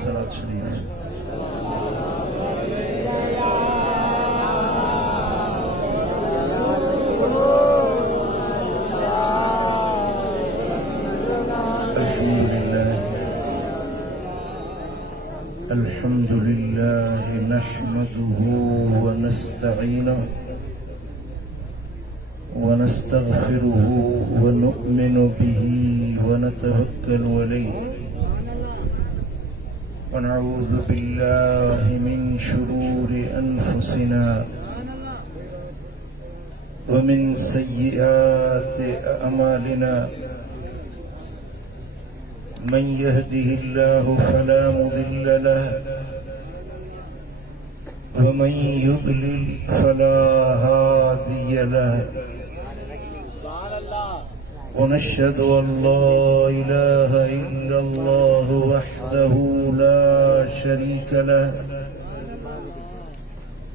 सलात शरीफ الحمد لله نحمده ونستعينه ونستغفره ونؤمن به ونتوكل عليه ونعوذ بالله من شرور أنفسنا ومن سيئات أعمالنا من يهده الله فلا مضل له ومن يضلل فلا هادي له ونشهد أن لا إله إلا الله وحده لا شريك له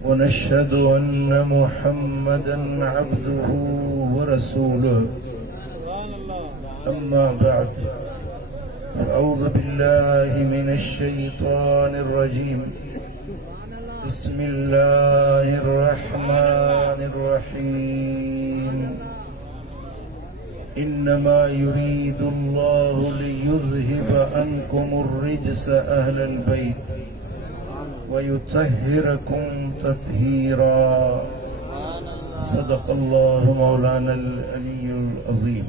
ونشهد أن محمدا عبده ورسوله أما بعد أعوذ بالله من الشيطان الرجيم بسم الله الرحمن الرحيم إنما يريد الله ليذهب عنكم الرجس أهل البيت ويطهركم تطهيرا صدق الله مولانا العلي العظيم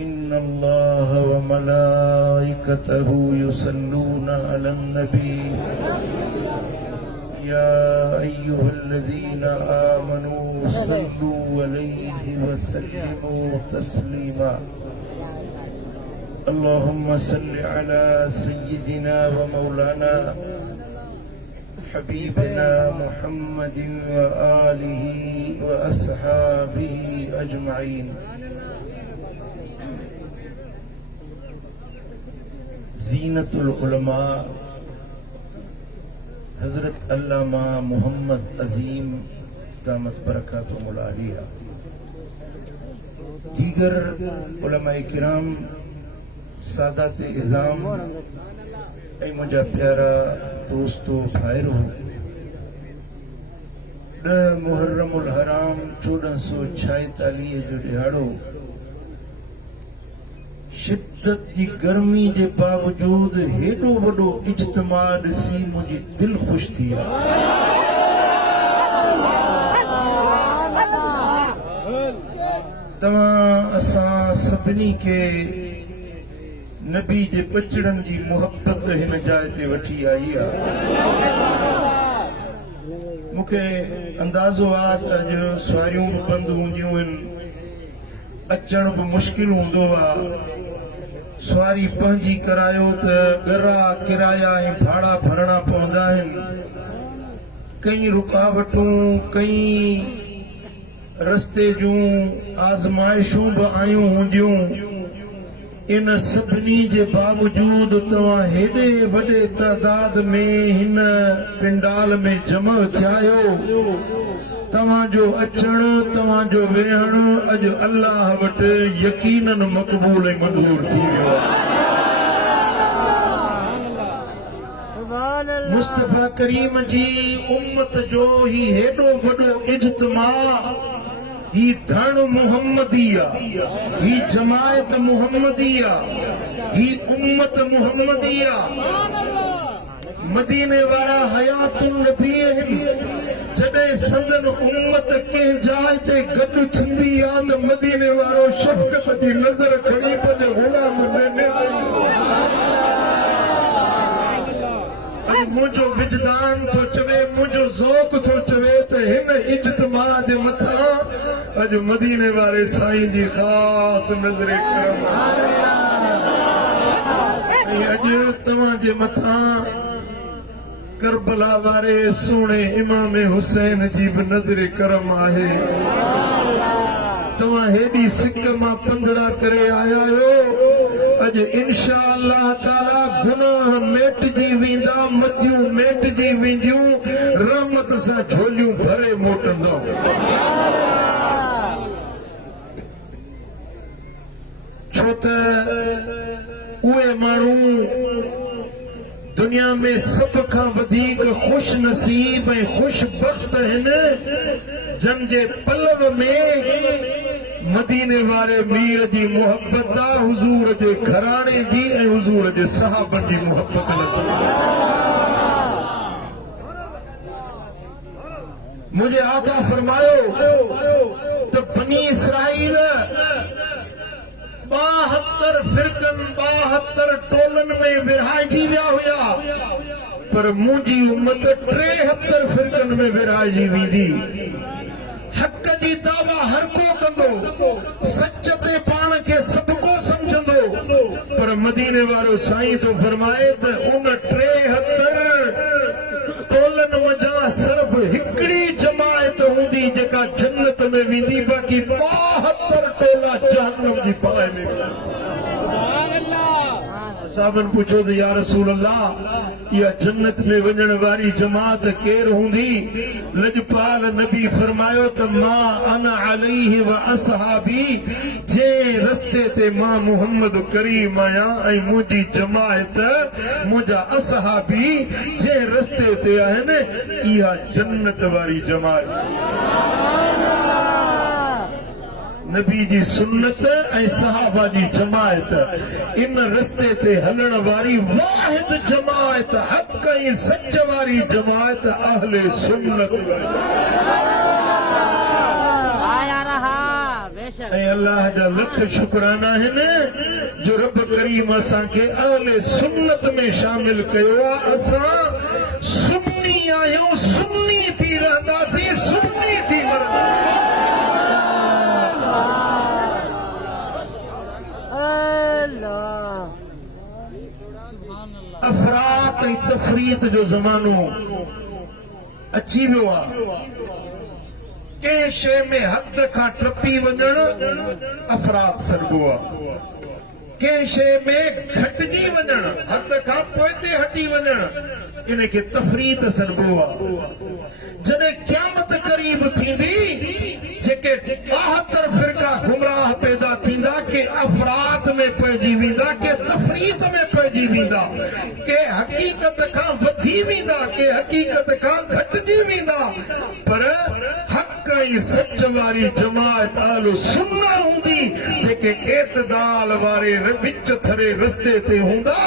إن الله وملائكته يصلون على النبي يا أيها الذين آمنوا صلوا عليه وسلموا تسليما اللهم صل على سيدنا ومولانا حبيبنا محمد وآله وأصحابه أجمعين ज़ीनतुल उलमा हजरत अल्लामा मोहम्मद अजीम दामत बरकातुहुल आलिया दीगर उलमाए किराम सादात इज़ाम ऐं मुंहिंजा प्यारा दोस्तो भाइरो 10 मुहर्रमुल हराम 1446 जो ॾियारो शिद्दत की गर्मी के बावजूद हेडो वडो इज्तिमा ॾिसी मुझी दिल खुश थी तव्हां असां सभिनी के नबी जे बचड़न जी मोहब्बत हिन जाइ ते वठी आई आहे मूंखे अंदाज़ो आहे त अॼु सवारियूं बि बंदि हूंदियूं आहिनि अचण बि मुश्किल हूंदो आहे सवारी पंहिंजी करायो त ॻरा किराया ऐं भाड़ा भरणा पवंदा आहिनि कई रुकावटूं कई रस्ते जूं आज़माइशूं बि आयूं हूंदियूं इन सभिनी जे बावजूद तव्हां हेॾे वॾे तादाद में हिन पिंडाल में जमा थिया आहियो तव्हांजो अचण तव्हांजो वेहण अॼु अल्लाह वटि यकीनन मक़बूल ऐं मंज़ूर थी वियो मुस्तफ़ा करीम जी उम्मत जो ही हेॾो वॾो इज्तिमा ही धण मुहम्मदी आहे ही जमायत मुहम्मदी आहे ही उम्मत मुहम्मदी आहे मदीने वारा हयातुन नबी आहिनि जॾहिं संदन उम्मत कंहिं जाइ ते गॾु थींदी आहे त मदीने वारो शफ़क़त जी नज़र खणी पंहिंजे ग़ुलाम मुंहिंजो विजदान थो चवे मुंहिंजो ज़ौक़ थो चवे त हिन इज्तिमा जे मथां अॼु मदीने वारे साईं जी ख़ासि नज़रे करम ऐं अॼु तव्हांजे मथां करबला वारे सोणे इमाम हुसैन जी बि नज़रे करम आहे तव्हां हेॾी सिक मां पंधड़ा करे आया आहियो अॼु इंशा अल्लाह ताला गुनाह मेटिजी वेंदा मतियूं मेटिजी वेंदियूं रहमत सां झोलियूं भरे मोटंदो त उहे माण्हू दुनिया में सब खां वधीक खुश नसीब ऐं खुशबख्त आहिनि जन जे पलव में मदीने वारे मीर जी मोहब्बत आहे, हुज़ूर जे घराणे जी ऐं हुज़ूर जे सहाबनि जी मोहब्बत नज़र मुझे आका फरमायो त बनी इसराइल 72 फिरकन 72 टोलन में विरहाइजी विया हुया, पर मुंहिंजी उम्मत 73 फिरकन में विरहाइजी वेंदी। हक़ जी दावा हर को कंदो, सच ते पाण खे सब को समझंदो, पर मदीने वारो साईं तो फरमाए त उन 73 टोलन मज़ा सिर्फ हिकड़ी जमायत हूंदी जेका जन्नत में वेंदी, बाक़ी 72 टोला जहन्नम जी पाए में। साहबन पूछो त या रसूल अल्लाह इहा जन्नत में वञण वारी जमात केर हूंदी? लजपाल नबी फरमायो त मां अना अलैहि व असहाबी, जे रस्ते ते मां मोहम्मद करीम आहियां ऐं मुंहिंजी जमायत मुंहिंजा असहाबी जे रस्ते ते आहिनि, इहा जन्नत वारी जमात। नबी जी सुन्नत ऐं सहाबा जी जमायत, इन रस्ते ते हलण वारी वाहिद जमायत, हक़ ऐं सच वारी जमायत अहले सुन्नत। ऐं अल्लाह जा लख शुक्राना आहिनि जो रब करीम असांखे अहले सुन्नत में शामिल कयो आहे। असां सुन्नी आहियूं, सुन्नी थी रहंदासीं, सुन्नी थी मरंदासीं। अफरात ऐं तफरीत जो ज़मानो अची वियो आहे। कंहिं शइ में हद खां टपी वञण अफरात सॾिबो आहे, कंहिं शइ में घटिजी वञण, हद खां पोइते हटी वञण, इनखे तफरीत सॾिबो आहे। जॾहिं क़यामत क़रीब थींदी, जेके 72 फिरका गुमराह पैदा थींदा, के अफरात में पइजी वेंदा, के तफरीत में पइजी वेंदा, के हक़ीक़त खां वधी वेंदा, के हक़ीक़त खां घटिजी वेंदा, पर हक़ ऐं सच वारी जमात अहले सुन्नत हूंदी, जेके एतदाल वारे विच थरे रस्ते ते हूंदा,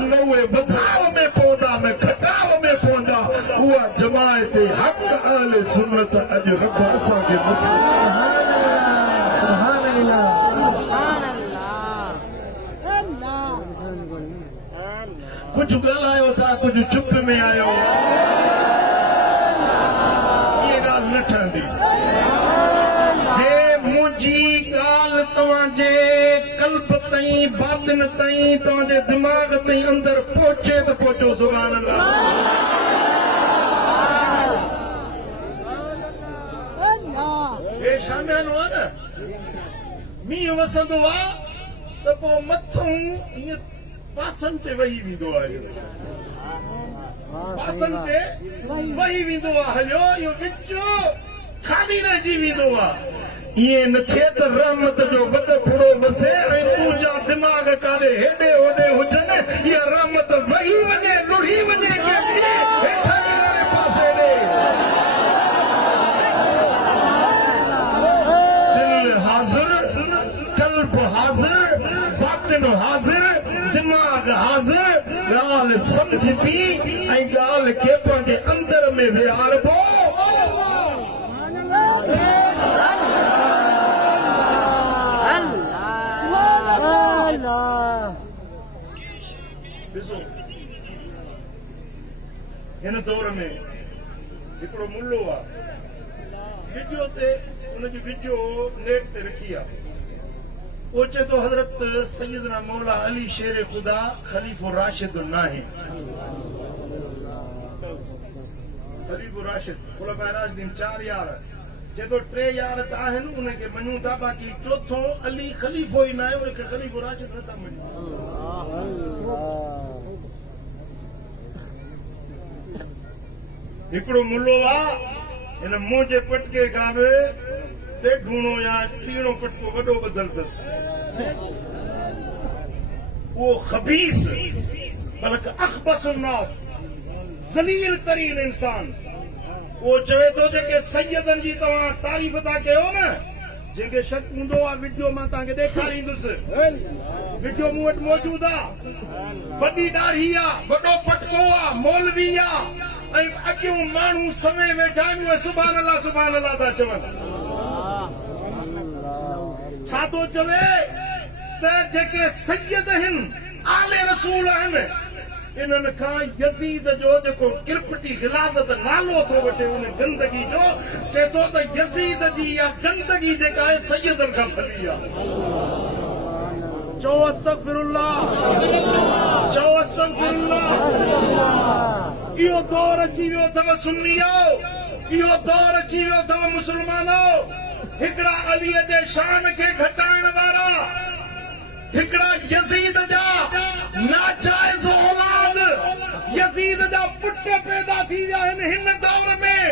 न उहे वधाव में पवंदा न घटाव में पवंदा, उहा जमात हक़ अहले सुन्नत अॼु रब असांखे नसीब। कुछ ॻाल्हायो था, कुछ चुप में आयो, ये ॻाल्हि न ठहंदी। जे मुंहिंजी ॻाल्हि तव्हांजे कल्ब ताईं, बातिन ताईं, तव्हांजे दिमाग़ ताईं अंदर पहुचे त पहुचो। सुभान अल्लाह। हे शामियानो आहे न, मींहुं वसंदो आहे त पोइ मथूं ईअं पासन ते वेही वेंदो आहे, पासन ते वेही वेंदो आहे, हलियो इहो विच खाली रहिजी वेंदो आहे। ईअं न थिए त रहमत जो वॾो फुड़ो वसे ऐं तुंहिंजा दिमाग़ काॾे हेॾे होॾे हुजनि, इहा रहमत वही वञे, लुढ़ी वञे, के हेठां वारे पासे ॾे। दिल हाज़िर, कल्ब हाज़िर, बातिन हाज़िर, दिमाग़ हाज़िर, ॻाल्हि समझबी ऐं ॻाल्हि खे पंहिंजे अंदर में विहारबो। ॾिसो, हिन दौर में हिकिड़ो मुल्लो आहे, वीडियो ते हुनजी वीडियो नेट ते रखी आहे। वो चए तो हजरत सैयदना मौला अली शेर खुदा खलीफुर राशिद नाहे, खलीफुर राशिद खुलफाए राशिदीन 4 यार, जे तो 3 यार आहिनि उनखे मञूं था, बाक़ी चौथों अली खलीफो ई नाहे, उनखे खलीफुर राशिद नथा मञूं। हिकिड़ो मुल्लो आहे, हिन मुंहं जे पटके खां बि ॾेढूणो या टीणो पटको वॾो ॿधल अथसि। वो खबीस बल्कि अखबसुन्नास ज़लील तरीन इंसान वो चवे तो जेके सैयदन जी तव्हां तारीफ़ था कयो न जंहिंखे शक हूंदो आहे वीडियो मां तव्हांखे ॾेखारींदुसि वीडियो मूं वटि मौजूदु आहे वॾी ॾाढ़ी आहे वॾो पटको आहे मौलवी आहे ऐं अॻियूं माण्हू समय वेठा आहिनि उहे सुभान अल्लाह था चवनि छा थो चवे त जेके सैयद आहिनि आले रसूल आहिनि इन्हनि खां यज़ीद जो जेको किरपटी गिलाज़त नालो थो वठे उन गंदगी जो चए थो त यज़ीद जी इहा गंदगी जेका आहे सैयदनि खां फली आहे चओ अस्तग़फिरुल्लाह चओ अस्तग़फिरुल्लाह इहो दौर अची वियो अथव सुन्नियो इहो दौर अची वियो अथव मुस्लमानो हिकिड़ा अलीअ जे शान खे घटाइण वारा हिकिड़ा यज़ीद जा नाजाइज़ औलाद यज़ीद जा पुट पैदा थी विया आहिनि हिन दौर में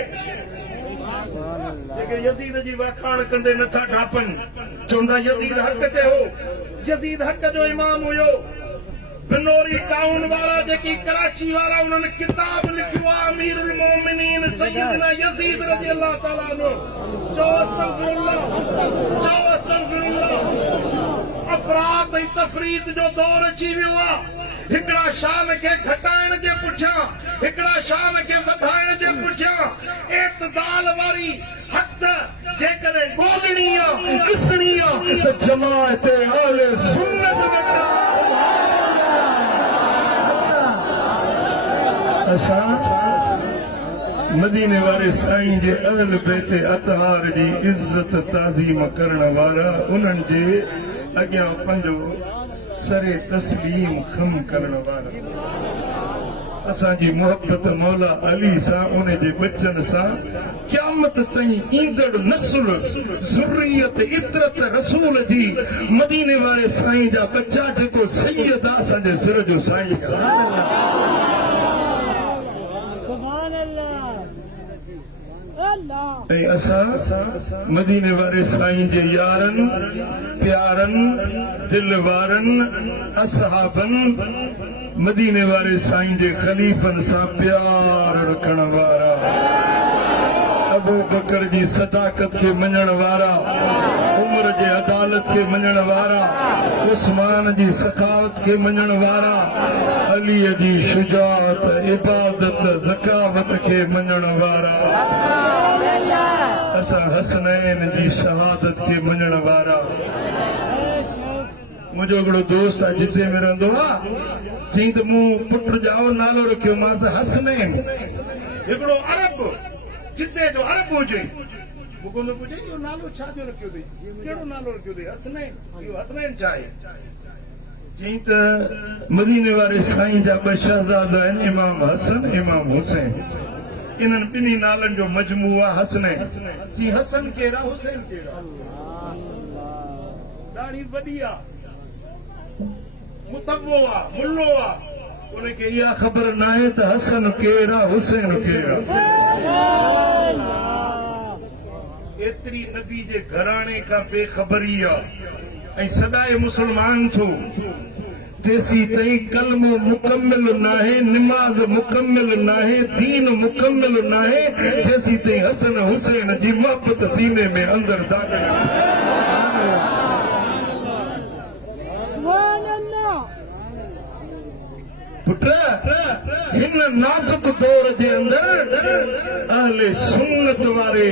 जेके यज़ीद जी वखाण कंदे नथा ढापनि चवंदा यज़ीद हक़ ते हो यज़ीद हक़ जो इमाम हुयो बिनोरी टाउन वारा जेकी कराची वारा उन्होंने किताब लिखियो आहे अमीरुल मोमिनीन सैयदना यज़ीद रज़ी अल्लाह ताला अन्हु चओ अस्तग़फिरुल्लाह अफराद ऐं तफरीद जो दौर अची वियो आहे हिकिड़ा शान खे घटाइण जे पुठियां हिकिड़ा शान खे वधाइण जे पुठियां एतदाल वारी हद जेकॾहिं ॻोल्हणी आहे ॾिसणी आहे त जमाअत आले सुन्नत वटां असां मदीने वारे साईं जे अहल बैत अतहार जी इज़त ताज़ीम करण वारा उन्हनि जे अॻियां पंहिंजो सरे तस्लीम खम करण वारा असांजी मोहब्बत मौला अली सां उन जे बचन सां क़यामत ताईं ईंदड़ नस्ल ज़ुर्रियत इतरत रसूल जी मदीने वारे साईं जा बच्चा जेको सैयद आहे असांजे सिर जो साईं ऐं असां मदीने वारे साईं जे यारनि प्यारनि दिल वारनि असहाबनि मदीने वारे साईं जे ख़लीफ़नि सां प्यार रखण वारा अबू बकर जी सदाकत खे मञण वारा उमर जे अदालत खे मञण वारा उस्मान जी सखावत खे मञण वारा अलीअ जी शुजाअत इबादत ज़कावत खे मञण वारा असां हसनैन जी शहादत खे मञण वारा मुंहिंजो हिकिड़ो दोस्त आहे जिते में रहंदो आहे चई त मूं पुट जो नालो रखियो मांसि हसनैन हिकिड़ो अरब जिते जो अरब हुजे मूंखे हुन पुछे इहो नालो छा जो रखियो अथई कहिड़ो नालो रखियो अथई हसनैन इहो हसनैन छा आहे चई त मदीने वारे साईं जा ॿ शहज़ादा आहिनि इमाम हसन इमाम हुसैन इन्हनि ॿिन्ही नालनि जो मजमू आहे हसनैन जी हसन केरा हुसैन केरा ॾाढी वॾी आहे मुतवो आहे मुल्लो आहे उनखे इहा ख़बर न आहे त हसन केरा हुसैन केरा एतिरी नबी जे घराणे खां बेख़बरी आहे ऐं सदाए मुस्लमान थियो तेसी ताईं कलमो मुकम्मिल नाहे निमाज़ मुकम्मिल नाहे दीन मुकम्मिल नाहे तेसी ताईं हसन हुसैन जी मोहब्बत सीने में अंदर दाख़िल पुट हिन नाज़ुक दौर जे अंदर अहले सुन्नत वारे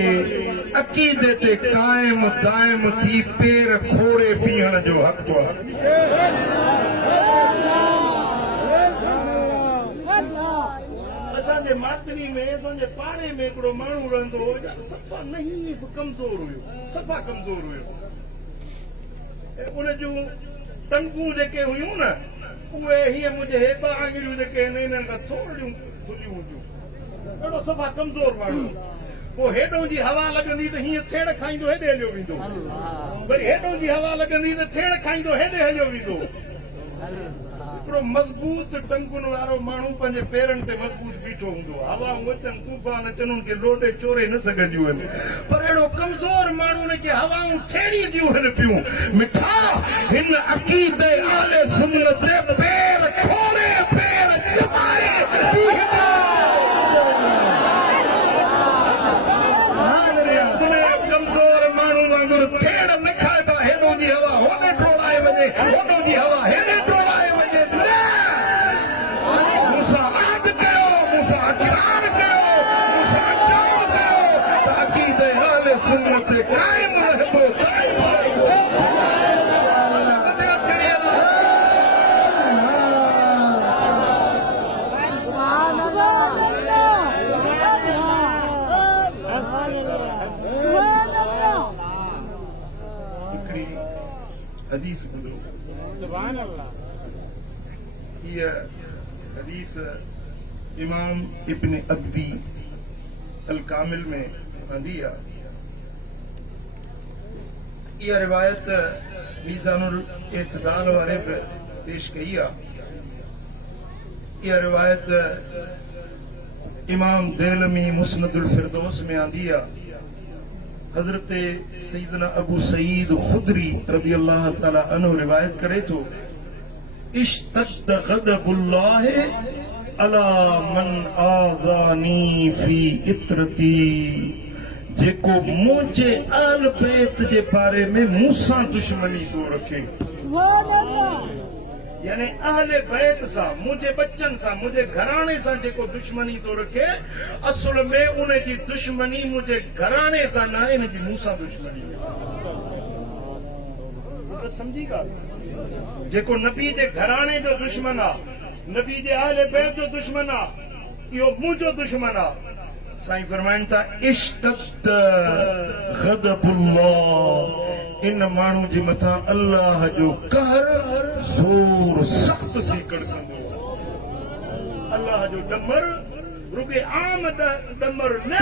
अक़ीदे ते कायम दायम थी पेर खोड़े बीहण जो हक़ आहे असांजे मातरी में असांजे पाड़े में हिकिड़ो माण्हू रहंदो हो सफ़ा नहीं कमज़ोर हुयो सफ़ा कमज़ोर हुयो उन जूं टंगूं जेके हुयूं न उहे हीअं मुंहिंजे हेॿ आङिरियूं जेके आहिनि इन्हनि खां थोरियूं थुलियूं हूंदियूं ॾाढो सफ़ा कमज़ोर माण्हू पोइ हेॾो जी हवा लॻंदी त हीअं थेड़ खाईंदो हेॾे हलियो वेंदो वरी हेॾो जी हवा लॻंदी त थेड़ खाईंदो हेॾे हलियो वेंदो हिकिड़ो मज़बूत टंगुनि वारो माण्हू पंहिंजे पेरनि ते मज़बूत बीठो हूंदो हवाऊं अचनि तूफ़ान अचनि उनखे लोटे चोरे न सघंदियूं आहिनि पर अहिड़ो कमज़ोर माण्हू खे हवाऊं छेड़ी थियूं आहिनि पियूं मिठा हिन अक़ीदे आले सुन्नत ते पेर खोले पेर जमाए कमज़ोर माण्हू वांगुरु थेड़ न खाइबा हेॾो जी हवा होॾे टोड़ाए वञे होॾो जी हवा हेॾे टोड़ाए वञे न मूंसां आद कयो मूंसां इक़रार कयो मूंसां जाम कयो त अक़ीदे आले सुन्नत ते क़ाइम रहबो क़ाइम रहबो हदीस ॿुधो हीअ हदीस इमाम इब्न अब्दी अल कामिल में आंदी आहे इहा रिवायत मीज़ानुल एतदाल वारे बि पेश कई आहे इहा रिवायत इमाम देलमी मुस्नदुल फिरदौस में आंदी आहे हजरत सईदना अबू सईद खुदरी रज़ी अल्लाह ताला अन्हु रिवायत करे थो इश्तद्द ग़ज़बुल्लाह अला मन आज़ानी फी इत्रती जेको मुंहिंजे आल बैत जे बारे में मूंसां दुश्मनी थो रखे यानी अहले बैत सां मुंहिंजे बच्चनि सां मुंहिंजे घराणे सां जेको दुश्मनी थो रखे असुल में उनजी दुश्मनी मुंहिंजे घराणे सां न आहे इनजी मूंसां दुश्मनी समझी ॻाल्हि जेको नबी जे घराणे जो दुश्मन आहे नबी जे अहले बैत जो दुश्मन आहे इहो मुंहिंजो दुश्मन आहे साईं फरमाइनि था इश्तद्द ग़ज़बुल्लाह इन माण्हू जे मथां अल्लाह जो कहर ज़ोर सख़्त थी कड़कंदो अल्लाह जो डमर रुगे आम डमर न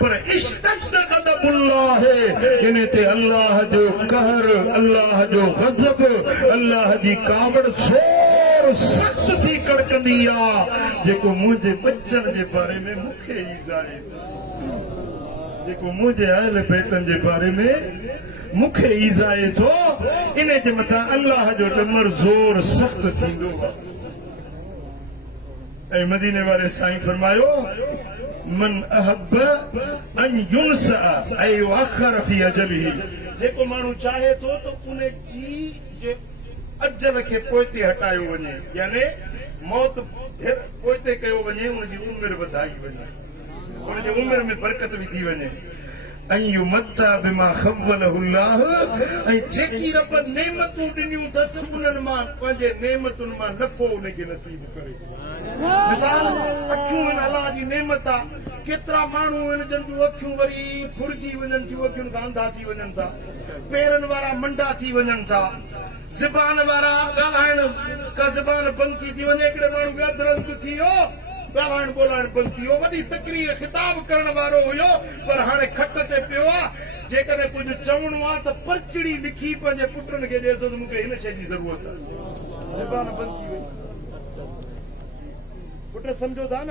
पर इश्तद्द ग़ज़बुल्लाह इन ते अल्लाह जो कहर अल्लाह जो ग़ज़ब अल्लाह जी कावड़ ज़ोर सख़्त थी कड़कंदी आहे जेको मुंहिंजे बच्चनि जे बारे में मूंखे ईज़ाए जेको मुंहिंजे अहल बैतनि जे बारे में मूंखे ईज़ाए थो इन जे मथां अल्लाह जो डमर ज़ोर सख़्त थींदो आहे ऐं मदीने वारे साईं फरमायो मन अहब अन युनसा ऐ युअखर फी अजलिही जेको माण्हू चाहे थो त उन जी जे अजल खे पोइते हटायो वञे यानी मौत पोइते कयो वञे उनजी उमिरि वधाई वञे उनजी उमिरि में बरकत विधी वञे ऐं युमत्ता बिमा खव्वलहुल्लाह ऐं जेकी रब नेमतूं ॾिनियूं अथसि उन्हनि मां पंहिंजे नेमतुनि मां नफ़ो उनखे नसीब करे मिसाल अखियूं आहिनि अलाह जी नेमत आहे केतिरा माण्हू आहिनि जन जूं अखियूं वरी फुरजी वञनि थियूं अखियुनि खां अंधा थी वञनि था पेरनि वारा मंडा थी वञनि था ज़बान वारा ॻाल्हाइण का ज़बान बंदि थी वञे हिकिड़े माण्हू खे अधरंग थी वियो ॻाल्हाइण ॿोलाइण बंदि थी वियो वॾी तकरीर ख़िताब करण वारो हुयो पर हाणे खट ते पियो आहे जेकॾहिं कुझु चवणो आहे त परचड़ी लिखी पंहिंजे पुटनि खे ॾिए थो त मूंखे हिन शइ जी ज़रूरत आहे ज़बान बंदि थी वई पुट समझो था न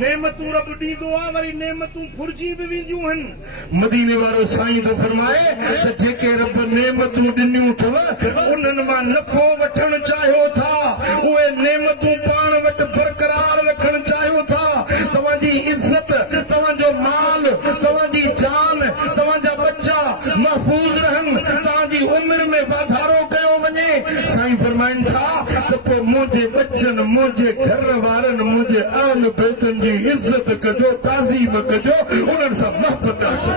नेमतूं रब ॾींदो आहे वरी नेमतूं फुरजी बि वेंदियूं आहिनि मदीने वारो साईं थो फरमाए त जेके रब नेमतूं ॾिनियूं अथव उन्हनि मां नफ़ो वठणु चाहियो था उहे नेमतूं पाण वटि बरक़रार रखणु चाहियो था तव्हांजी इज़त तव्हांजो माल तव्हांजी जान तव्हांजा बच्चा महफ़ूज़ रहनि तव्हांजी उमिरि में वाधारो कयो वञे साईं फरमाइनि था त पोइ मुंहिंजे बच्चनि मुंहिंजे घर वारनि मुंहिंजे आल बैतनि जी इज़त कजो ताज़ीम कजो उन्हनि सां मोहबत कजो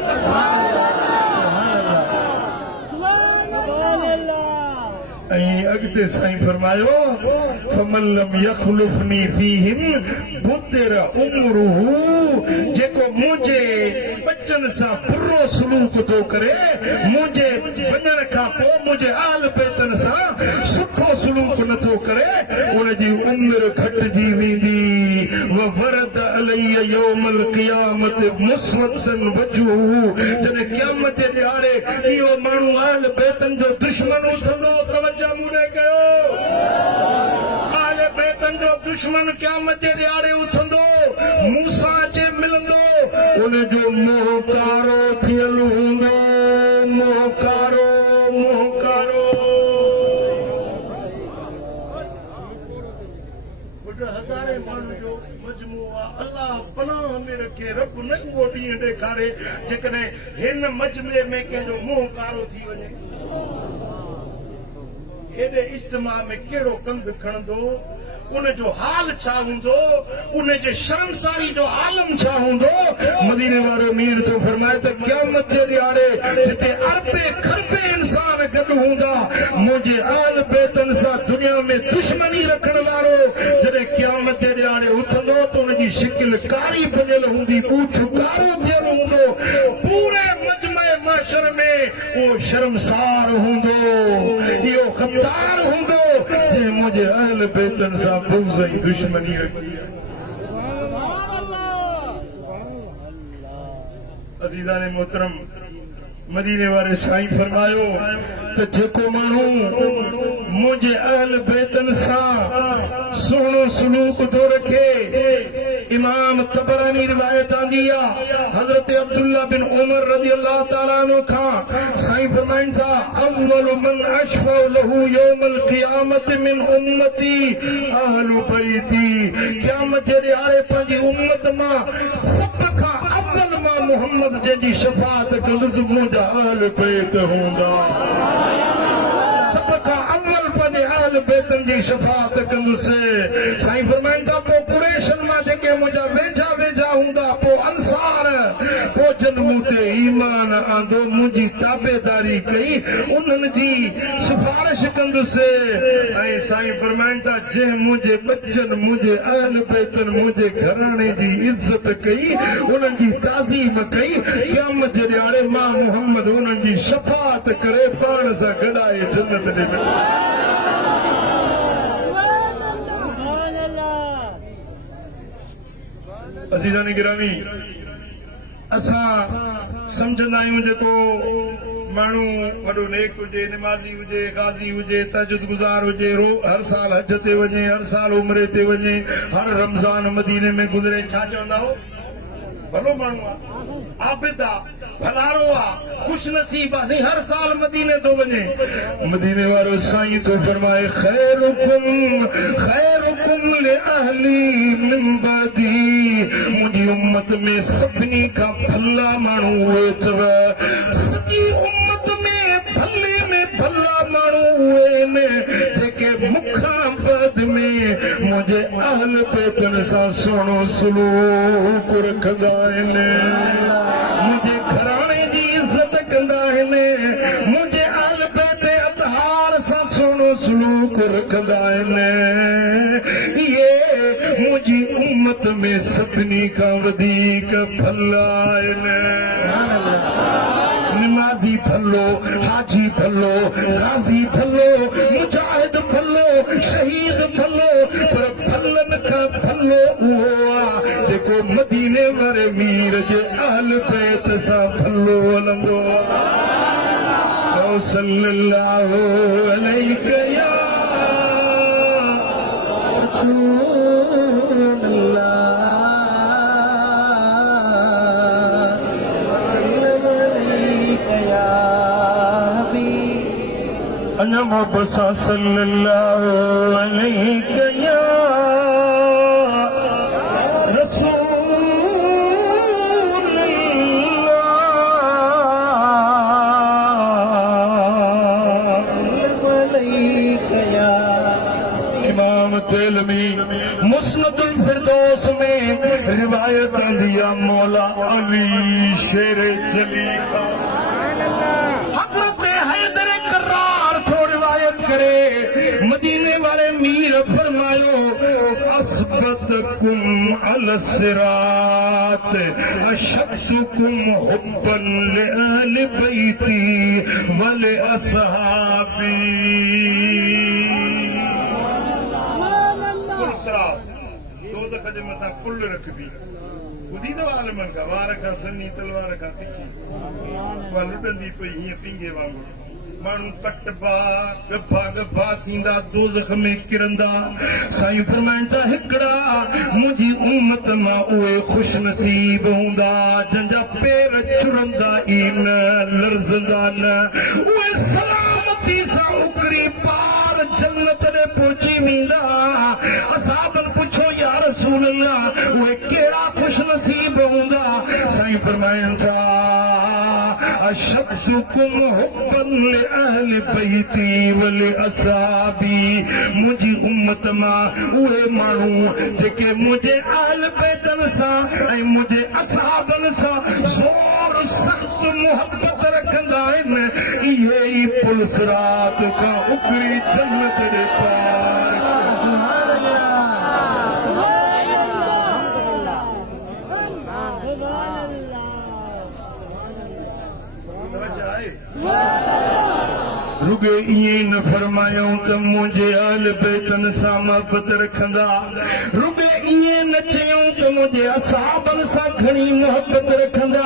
ऐं अॻिते साईं फरमायो फमन लम यखलुफनी फीहिम बुतिर उमरुहु जेको मुंहिंजे बच्चनि सां बुरो सलूक थो करे मुंहिंजे वञण खां पोइ मुंहिंजे आल बैतनि सां सुठो सलूक नथो करे उनजी उमिरि घटिजी वेंदी वरद अलैय यौमल क़ियामत मुस्वदन वजूहु जॾहिं क़यामत जे ॾियारे इहो माण्हू आल बैतनि जो दुश्मन थींदो तवजो मूं ॾे कयो दुश्मन क़यामत जे ॾियारे उथंदो मूसा चे मिलंदो उन जो मोहकारो थियल हूंदो मोहकारो मोहकारो हज़ारे माण्हुनि जो मजमू आहे अल्लाह पनाह में रखे रब न उहो ॾींहुं ॾेखारे जेकॾहिं हिन मजमे में कंहिंजो मुंहुं कारो थी वञे हेॾे इज्तिमा में कहिड़ो कंध खणंदो उन जो हाल छा हूंदो उन जे शर्मसारी जो आलम छा हूंदो मदीने वारो मीर तो फरमाए त क़यामत जे ॾियारे जिते अरबे खरबे इंसान गॾु हूंदा मुंहिंजे आल बेतन सां दुनिया में दुश्मनी रखण वारो जॾहिं क़यामत जे ॾियारे उथंदो त उन जी शिकिल कारी बणियल हूंदी बूथ कारो थियल हूंदो पूरे मजमे माशर में उहो शर्मसार हूंदो इहो ख़तार हूंदो जे मुंहिंजे अहल बेतन सां बुग़्ज़ ऐं दुश्मनी रखी अज़ीज़ान मोहतरम मदीने वारे साईं फरमायो त जेको माण्हू मुंहिंजे अहल बेतन सां सुहिणो सलूक थो रखे इमाम तबरानी रिवायत आंदी आहे हज़रत अब्दुल्ला बिन उमर रज़ी अल्लाह ताला अन्हु खां साईं फरमाइनि था अव्वल मन अशफा लहू यौमल क़ियामत मिन उम्मती अहलु बैती क़यामत जे ॾियारे पंहिंजी उम्मत मां सभ खां अव्वल मां मोहम्मद जंहिंजी शफ़ाअत कंदुसि मुंहिंजा अहल बैत हूंदा सभ खां अव्वल पंहिंजे अहल बेतन जी शफ़ाअत कंदुसि साईं फरमाइनि था पोइ कुरैशन मां जेके मुंहिंजा वेझा वेझा हूंदा पोइ अंसार पोइ जन मूं ते ईमान आंदो मुंहिंजी ताबेदारी कई उन्हनि जी सिफारिश कंदुसि ऐं साईं फरमाइनि था जंहिं मुंहिंजे बचनि मुंहिंजे अहल बेतन मुंहिंजे घराणे जी इज़त कई उन्हनि जी ताज़ीम कई क़यामत जे ॾियारे मां मोहम्मद उन्हनि जी शफ़ाअत करे पाण सां गॾाए जन्नत ॾे अज़ीज़ान गिरामी असां समझंदा आहियूं जेको माण्हू वॾो नेक हुजे निमाज़ी हुजे गाज़ी हुजे तहज्जुद गुज़ार हुजे हर साल हज ते वञे हर साल उमरे ते वञे हर रमज़ान मदीने में गुज़रे छा चवंदा हो भलो माण्हू आहे आबिद आहे भलारो आहे खुश नसीब आहे हर साल मदीने तो वञे मदीने वारो साईं तो फरमाए खैरुकुम ले अहली मिन बादी मुंहिंजी उम्मत में सभिनी खां भला माण्हू उहे अथव सॼी उम्मत में भले में भला माण्हू उहे आहिनि जेके मूंखां बाद में मुंहिंजे अहल बेतन सां सुहिणो सलूक रखंदा आहिनि मुंहिंजे घराणे जी इज़त कंदा आहिनि मुंहिंजे अहल बेत अतहार सां सुहिणो सलूक रखंदा आहिनि इहे मुंहिंजी उम्मत में सभिनी खां वधीक भला आहिनि निमाज़ी भलो हाजी भलो गाज़ी भलो मुजाहिद भलो शहीद भलो पर भलनि खां भलो उहो आहे जेको मदीने वारे मीर जे अहल बैत सां भलो हलंदो चओ सल्लल्लाहु अलैहि या रसूलल्लाह अना बसा सल्लल्लाहु अलैहि या मुस्नदुल फिरदौस में रिवायत दिया मौला अली शेर जली हजरत हैदर करार थो रिवायत करे मदीने वाले मीर फरमायो असबतकुम अल सिरात अशद्दुकुम हुब्बन li ahli bayti व li असहाबी दो दफ़ा जे मथां कुल रखबी ॿुधी अथव आलमनि खां वार खां सन्ही तलवार खां तिखी उहा लुॾंदी पई हीअं पिंगे वांगुरु मन कटबा गफा गफा थींदा दोज़ख में किरंदा साईं फरमाइंदा हिकड़ा मुंहिंजी उम्मत मां उहे खुश नसीब हूंदा जंहिंजा पेर चुरंदा ई न लरज़ंदा न उहे सलामती सां उकरी पार जन्नत ॾे पहुची वेंदा असहाबन पुछो या रसूल अल्लाह उहे कहिड़ा खुश नसीब हूंदा साईं फरमाइनि था अशद्दुकुम हुब्बन लिअहलि बैती वलिअसहाबी मुंहिंजी उम्मत मां उहे माण्हू जेके मुंहिंजे अहल बैतन सां ऐं मुंहिंजे असहाबन सां ज़ोर सख़्त मुहबत रखंदा आहिनि इहे ई पुल सिरात खां उकरी जन्नत ॾे पार रुगे इएं न फरमायूं त मुंहिंजे अहल बैतन सां मोहबत रखंदा रुगे इएं न चयूं त मुंहिंजे असहाबन सां घणी मोहबत रखंदा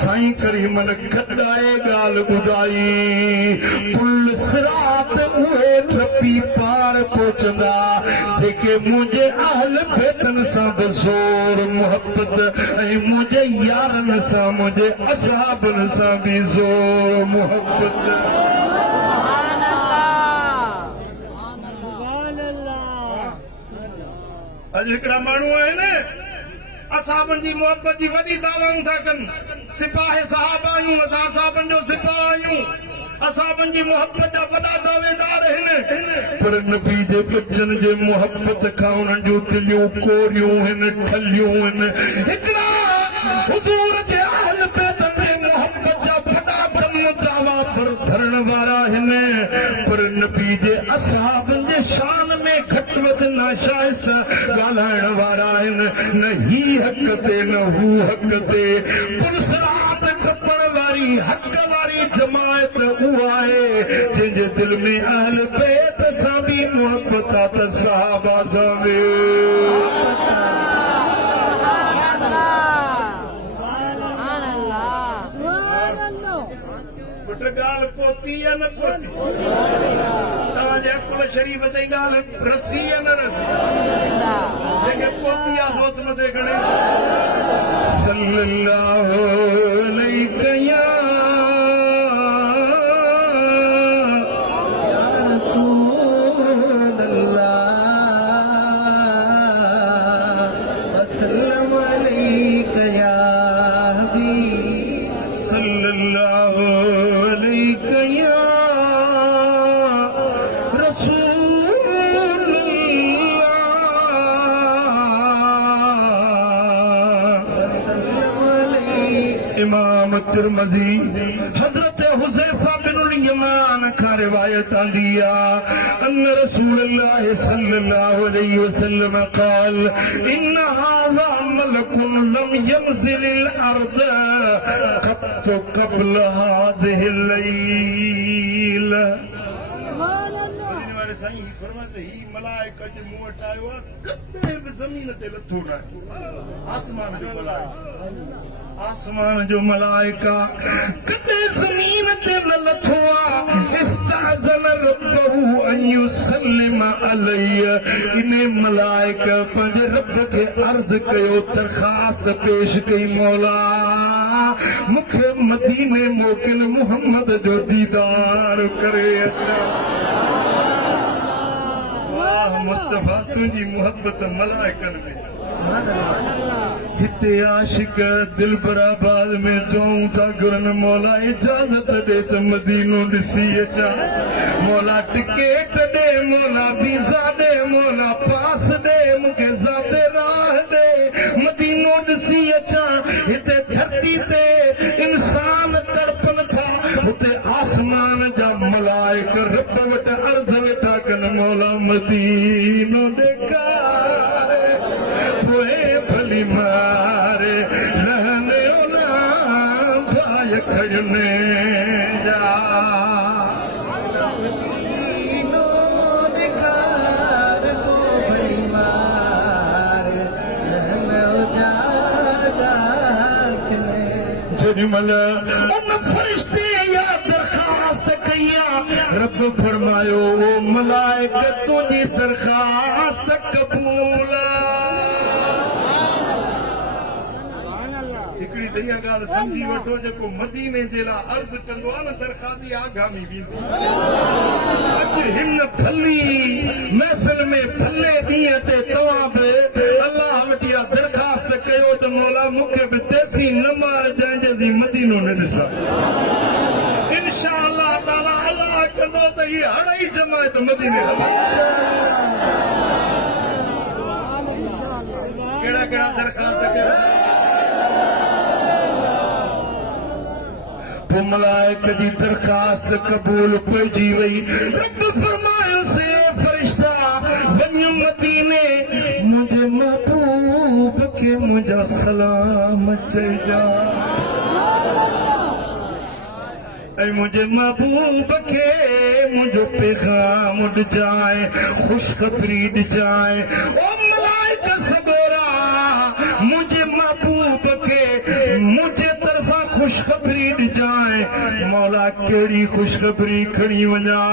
साईं करीम न खॾाए ॻाल्हि ॿुधाई पुल सिरात उहे टपी पार पहुचंदा जेके मुंहिंजे अहल बैतन सां बज़ोर मोहबत ऐं मुंहिंजे यारनि सां मुंहिंजे असहाबन सां बि ज़ोर मोहबत अॼु हिकिड़ा माण्हू आहिनि असहाबनि जी मोहबत जी वॾी दावाऊं था कनि सिपाही साहब आहियूं असां असहाबनि जो सिपाही आहियूं असहाबनि जी मोहबत जा वॾा दावेदार आहिनि पर नबी जे बचन जे मोहबत खां उन्हनि जूं दिलियूं कोरियूं आहिनि ठलियूं आहिनि हिकिड़ा हुज़ूर जे अहल बैतन जे मोहबत जा वॾा दम दावा भरण वारा आहिनि पर नबी जे असहाबनि जे शान में घटि वधि नाशाइस्त ॻाल्हाइण वारा आहिनि न ही हक़ ते न हू हक़ ते पुलसरात टपण वारी हक़ वारी जमायत उहा आहे जंहिंजे दिल में अहल बैत सां बि मोहबत आहे त सहाबा सां बि ॻाल्हि पोती या न पोती तव्हांजे अकुल शरीफ़ ते ॻाल्हि रसी या न रसी जेके पोती आहे सोत मथे खणे सल्लल्लाहु अलैहि या रसूल अल्लाह वसल्लम अलैहि या हबीब सल्लल्लाहु इमाम तिरमिज़ी हज़रत हुज़ैफा बिन यमान खां रिवायत आंदी आहे अन रसूल अल्लाह सल्लल्लाहु अलैहि वसल्लम क़ाल इन हाज़ा मलकुन लम यमज़िल अल अर्द क़त क़ब्ल हाज़िहि लैल साईं फरमाते ही मलाइका जे मुंह वटि आयो आहे कॾहिं बि ज़मीन ते लथो न आसमान जो मलाइका आसमान जो मलाइका कॾहिं ज़मीन ते न लथो आहे इस्तअज़न रब्बहु अन युसल्लिम अलैहि इन मलाइका पंहिंजे रब खे अर्ज़ कयो दरख़्वास्त पेश कई मौला मूंखे मदीने मोकिल मुहम्मद जो दीदार करे मुस्तफा तुझी मोहब्बत मलाइकन में हिते आशिक दिल बराबाद में जाऊं था गुरन मौला इजाजत दे त मदीनो ॾिसी अचां मौला टिकेट दे मौला वीज़ा दे मौला पास दे मूंखे ज़ाते राह दे मदीनो ॾिसी अचां हिते धरती ते इंसान तड़पन था हुते आसमान जा मलाइक रब वटि अर्ज़ वेठा कनि मौला मदीनो ॾेखार पोइ भली मारे रहने ओला भाई खजने जा मदीनो ॾेखार पोइ भली मारे रहने ओला जेॾी महिल उन फ़रिश्ते या दरख़्वास्त कई रब फरमायो वो मलाइका तुझी दरखास्त कबूल। हिकिड़ी दरिया ॻाल्हि सम्झी वठो, जेको मदीने जे लाइ अर्ज़ कंदो आहे न दरखास्ती आगामी वेंदी। अॼु हिन भली महफ़िल में भले ॾींहं ते तव्हां बि अलाह वटि इहा दरखास्त कयो त मौला मूंखे बि तेसी न मार जंहिंजे मदीनो न ॾिसां। इंशा अल्लाह ताला अलाह कंदो त हीअ हाणे ई जमायत मदीने हले। कहिड़ा कहिड़ा दरखास्त कयो? पोइ मलाइका जी दरखास्त कबूल पइजी वई। रब फरमायो से फरिश्ता वञो मदीने मुंहिंजे महबूब खे मुंहिंजा सलाम चइजा ऐं मुंहिंजे महबूब खे मुंहिंजो पैगाम ॾिजाए, ख़ुशख़बरी ॾिजाए। ओ मलाइका सगोरा मुंहिंजे महबूब खे मुंहिंजे तरफ़ां ख़ुशख़बरी ॾिजाए। मौला कहिड़ी ख़ुशख़बरी खणी वञा?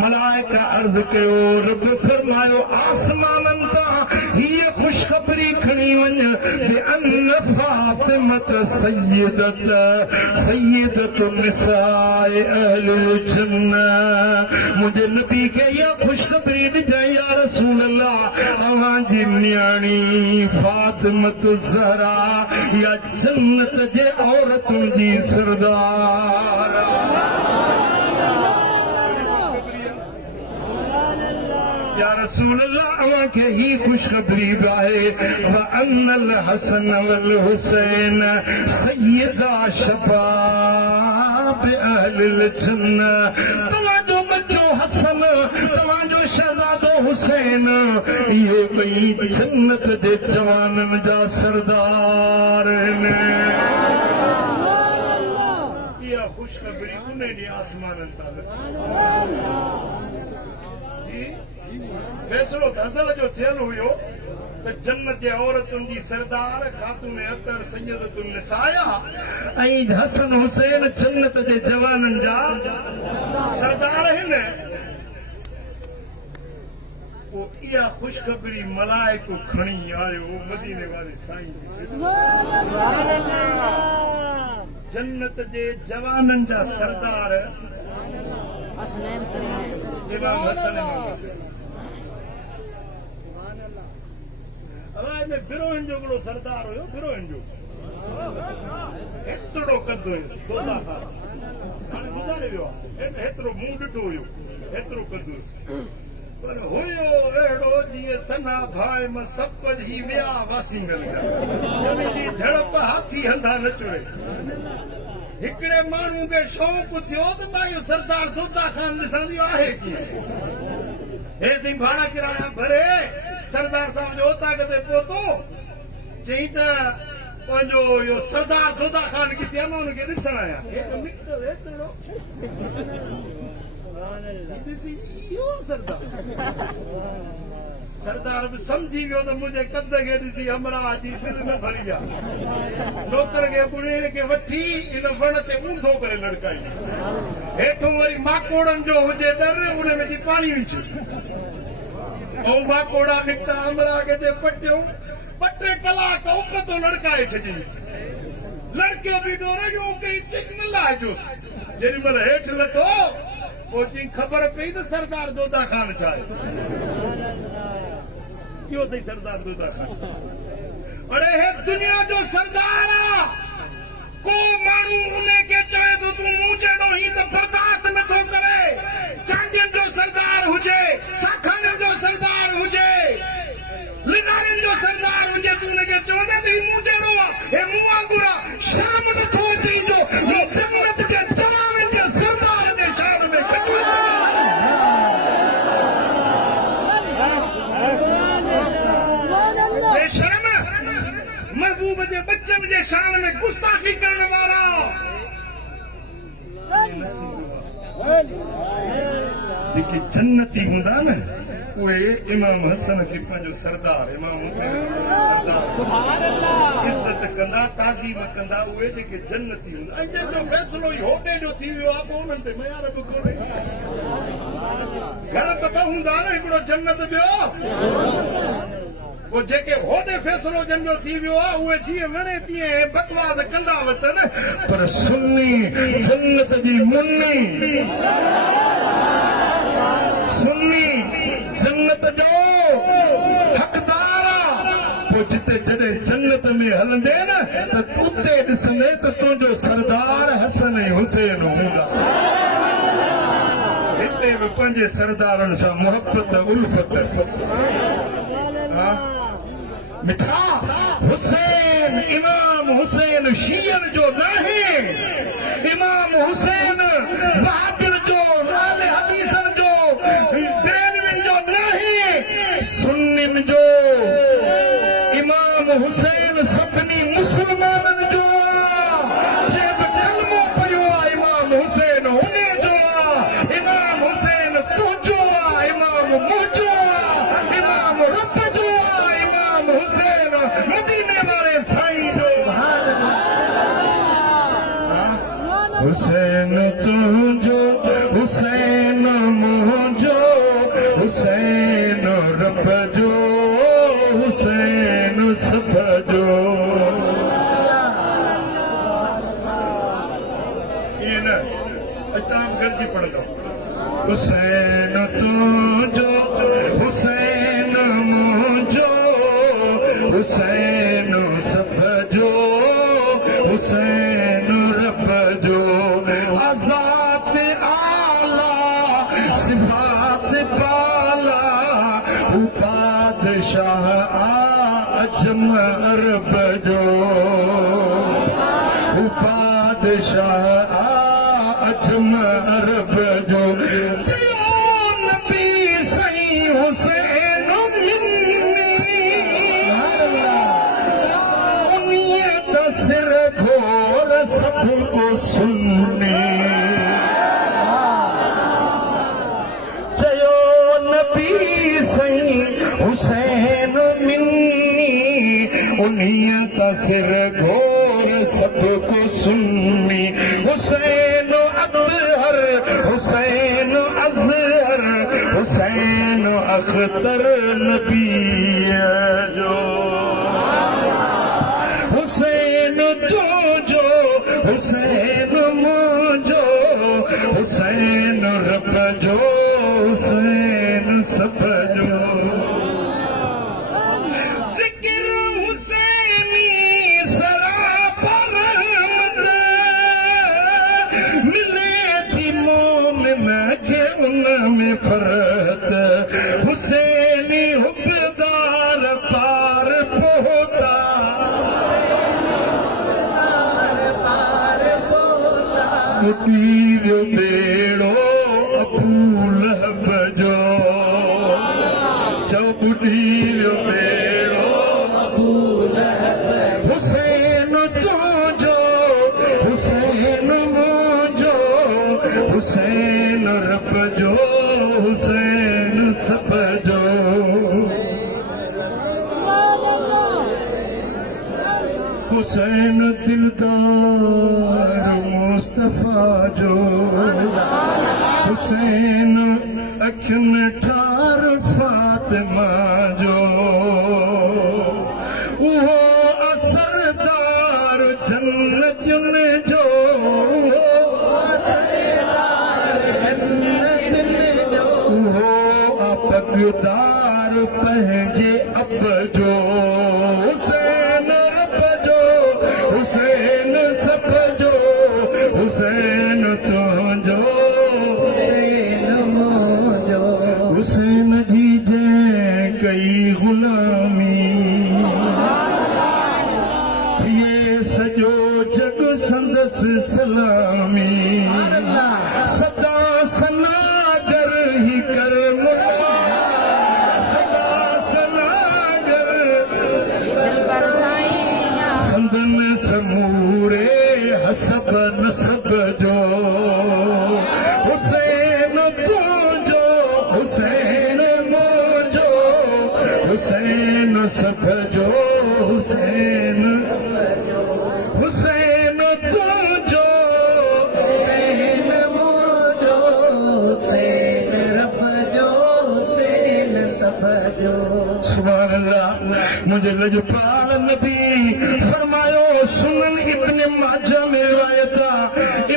मलाइका अर्ज़ कयो, रब फरमायो आसमाननि तां हीअ ख़ुशख़बरी खणी वञ बिअन्न फातिमत सय्यदतु निसाए अहलिल जन्नह। मुंहिंजे नबी खे इहा ख़ुशख़बरी ॾिजाए, या रसूल अल्लाह अव्हांजी न्याणी फातिमत ज़हरा या जन्नत जे औरतुनि जी सरदार। या रसूल अल्लाह अव्हांखे ही ख़ुशख़बरी बि आहे व अन्नल हसन वल हुसैन सय्यदा शबाब अहलिल जन्नह। तव्हांजो बच्चो हसन, तव्हांजो शहज़ादो हुसैन, इहे ॿई जन्नत जे जवाननि जा सरदार आहिनि। इहा ख़ुशख़बरी उन ॾींहुं आसमाननि तां फैसलो गज़ल जो थियल हुयो त जन्नत जे औरतुनि जी सरदार ख़ातून अतर सय्यदतुन निसाया ऐं हसन हुसैन जन्नत जे जवाननि जा सरदार आहिनि। पोइ इहा ख़ुशख़बरी मलाइको खणी आयो मदीने वारे साईं जन्नत जे जवाननि जा सरदार इमाम हसन में बिरोहिन जो हिकिड़ो सरदार हुयो, बिरोहिन जो एतिरो कद हुयुसि, हाणे गुज़ारे वियो आहे, हेतिरो मुंहुं ॾिठो हुयो, हेतिरो कद हुयुसि, पर हुयो अहिड़ो जीअं सना भाई में सप जी विया वासी मिलिया, जी झड़प हाथी हंधा न चुरे। हिकिड़े माण्हू खे शौक़ु थियो त मां इहो सरदार जोधा ख़ान ॾिसण जो आहे कीअं। हे साईं भाड़ा किराया भरे सरदार साहब जो ओताक ते पहुतो, चई त पंहिंजो इहो सरदार जोधा ख़ान किथे मां हुनखे ॾिसण आहियां। सरदार बि सम्झी वियो त मुंहिंजे कद खे ॾिसी हमरा जी दिलि न भरी आहे। नौकर खे बुढ़े खे वठी इन वण ते ऊंधो करे लड़काई, हेठों वरी माकोड़नि जो हुजे डर, उन में पाणी विझ ऐं माकोड़ा निकिता हमरा खे पटियो। 2-3 कलाक उमतो लड़काए छॾींसि, लड़कियो बि डोरियो कई चिक न लाहिजोसि। जेॾी महिल हेठि लथो पोइ चई ख़बर पई त सरदार जोधा ख़ान छा आहे। इहो अथई सरदार जोधा ख़ान। अड़े हे दुनिया जो सरदार आहे, को माण्हू उनखे चवे थो तूं मूं जहिड़ो ही त बर्दाश्त नथो करे। चांडियुनि जो सरदार हुजे, साखाणियुनि जो सरदार हुजे, लिनारियुनि जो सरदार हुजे, तूं उनखे चवंदे त ही मूं जहिड़ो आहे, हे मूं वांगुरु आहे। शर्म नथो अचे जो जन्नत जे जवाननि जे सरदार जे शान में बेशर्म महबूब जे बच्चनि जे शान में गुस्ताखी करण वारा। जेके जन्नती हूंदा न उहे इमाम हसन खे पंहिंजो सरदार इमाम हुसैन सरदार इज़त कंदा ताज़ीम कंदा उहे जेके जन्नती हूंदा ऐं जंहिंजो फ़ैसिलो ई होॾे जो थी वियो आहे पोइ उन्हनि ते मयार बि कोन्हे घर त ॿ हूंदा न हिकिड़ो जन्नत ॿियो वो जेके होॾे फ़ैसिलो जंहिंजो थी वियो आहे उहे जीअं वणे तीअं बकवास कंदा वतन पर सुन्नी जन्नत जी मुन्नी सुन्नी जन्नत जो हक़दार पोइ जिते जॾहिं जन्नत में हलंदे न त उते ॾिसंदे त तुंहिंजो सरदार हसन ऐं हुसैन हूंदा हिते बि पंहिंजे सरदारनि सां मुहबत उल्फत मिठा हुसैन इमाम हुसैन शीयर जो नाहे इमाम हुसैन बहादुर जो नाले हदीसन जो बेनविन जो नाहे सुन्निन जो इमाम हुसैन सभिनी मुसलमाननि जो जे बि कलमो पियो आहे इमाम हुसैन हुने जो आहे इमाम हुसैन तुंहिंजो आहे इमाम मुंहिंजो आहे इमाम रब जो आहे इमाम हुसैन मदीने वारे साईं जो हुसैन तुंहिंजो हुसैन मुंहिंजो हुसैन रब जो हुसैन सब जो ये न तव्हां गॾिजी पढ़ंदो हुसैन तुंहिंजो हुसैन मुंहिंजो हुसैन सब जो हुसैन रब जो आज़ाद आला सिफात बाला बादशाह अजमर बजो बादशाह अजमर बजो नबी सही हुसैन उन्हीअ त सिर घोर सबको सुन्नी चयो नबी सही हुसैन उन्हीअ त सिर घोर सबको सुन्नी हुसैन अतहर हुसैन अज़हर हुसैन अख्तर नबी जो हुसैन जो हुसैन मुंहिंजो हुसैन रब जो हुसैन सब जो में फरत हुसैनी हुबदार पार पोता मुटी वियो बेड़ो अबू लहब जो चओ मुटी वियो बेड़ो अबू लहब हुसैन तुंहिंजो हुसैन मुंहिंजो हुसैन रब जो हुसैन सब जो हुसैन दिलदार मुस्तफा जो हुसैन अखियुनि ठार फातिमा जो उहो असरदार जन्नतियुनि जो पगदार पंहिंजे अब जो हुसैन रब जो हुसैन सब जो हुसैन तुंहिंजो हुसैन मुंहिंजो हुसैन जी जंहिं कई गुलामी थिए सॼो जग संदसि सलामी सदा सनागर ही कर समूरे हसब नसब जो हुसैन तुंहिंजो हुसैन हुसैन सभ जो हुसैन हुसैन तुझो हुसैन मोजो हुसैन रब जो हुसैन सफ़ जो सुभान अल्लाह। मुझे लजपाल नबी फरमायो सुनन इब्ने माजा में रिवायत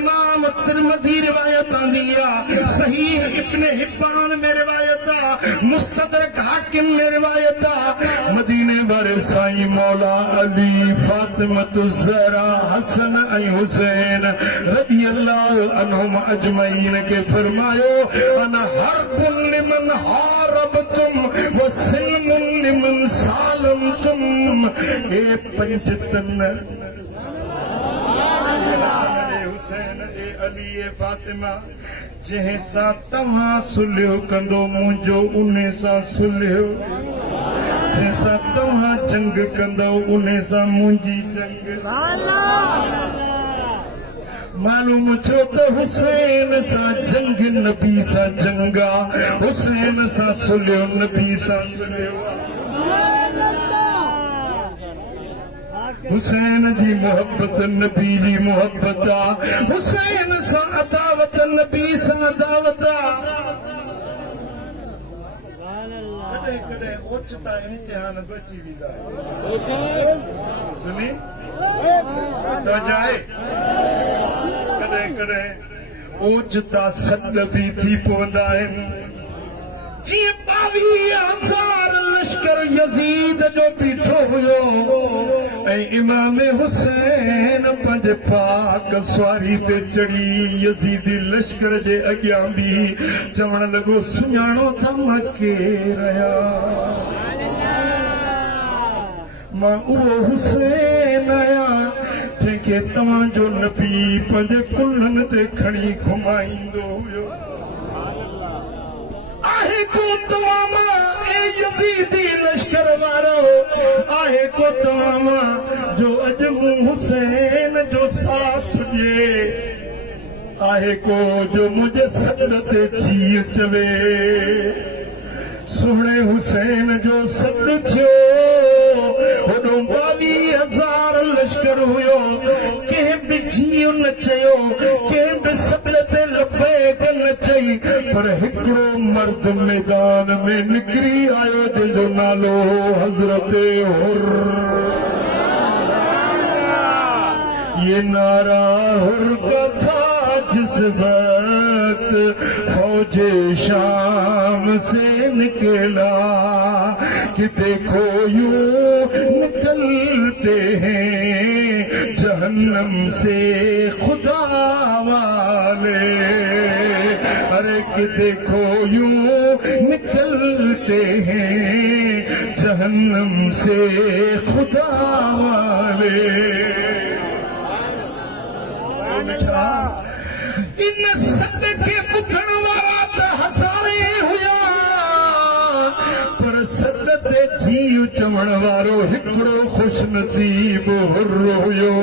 इमाम तिरमिज़ी रिवायत दिया सहीह इब्ने हिब्बान में रिवायत मुस्तदरक हाकिम में रिवायत मदीने भरे साईं मौला अली फातिमतु ज़हरा हसन ऐं हुसैन रज़ी अल्लाहु अन्हुम अजमईन के फरमायो अना हर्बुन लिमन हारबतुम व सिल्मुन लिमन सालमतुम। ए पंजतन हुसैन ए अली ए फातिमा जंहिं सां तव्हां सुलियो कंदो मुंहिंजो उन सां सुलियो जंहिं सां तव्हां जंग कंदो उन सां मुंहिंजी जंग। मालूम छो त हुसैन सां जंग नबी सां जंगा हुसैन सां सुलियो नबी सां सुलियो। हुसैन जी मोहब्बत नबी जी मोहब्बत हुसैन सां अदावत नबी सां अदावत। कॾहिं कॾहिं ओचिता इम्तिहान बची वेंदा सुनी तो जाए कॾहिं कॾहिं ओचिता सॾ बि थी पवंदा आहिनि जीअं 22,000 लश्कर यज़ीद जो बीठो हुयो ऐं इमाम हुसैन पंहिंजे पाक सवारी ते चढ़ी यज़ीदी लश्कर जे अॻियां बि चवण लॻो सुञाणो था मां केरु आहियां मां उहो हुसैन आहियां जंहिंखे तव्हांजो नबी पंहिंजे कुल्हनि ते खणी घुमाईंदो हुयो। आहे को तमाम ए यज़ीदी लश्कर वारो आहे को तमाम जो अॼु मूं हुसैन जो साथ ॾिए आहे को जो मुंहिंजे सॾ ते चीर चवे सुहिणे हुसैन जो सॾ थियो होॾो 22,000 लश्कर हुयो कंहिं बि जीअं न चयो कंहिं बि सॾ ते लफेक न चई पर हिकिड़ो मर्द मैदान में निकिरी आयो जंहिंजो नालो हज़रत हुर। ये नारा हुर का था जिस वक्त फौजे शाम से निकला कि देखो यूं निकलते हैं जहन्नम से खुदा वाले। अरे कि देखो यूं निकलते हैं जहन्नम से खुदा वाले। इन सॾ खे ॿुधण वारा त हज़ारे हुया पर सॾ ते जीव चवण वारो हिकिड़ो ख़ुशि नसीब हुर हुयो।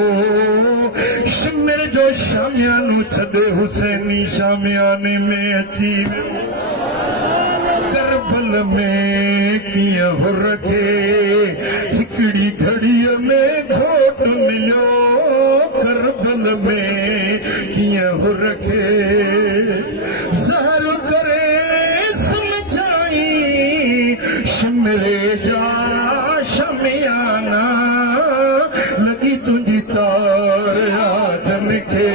शिमिर जो शामियानो छॾे हुसैनी शामियाने में अची वियो। करबल में कीअं हुर खे हिकिड़ी घड़ीअ में घोट मिलियो करबल में कीअं हुर खे ज़हर करे समझाई शिमले जा शमियाना लॻी तुंहिंजी तार जन खे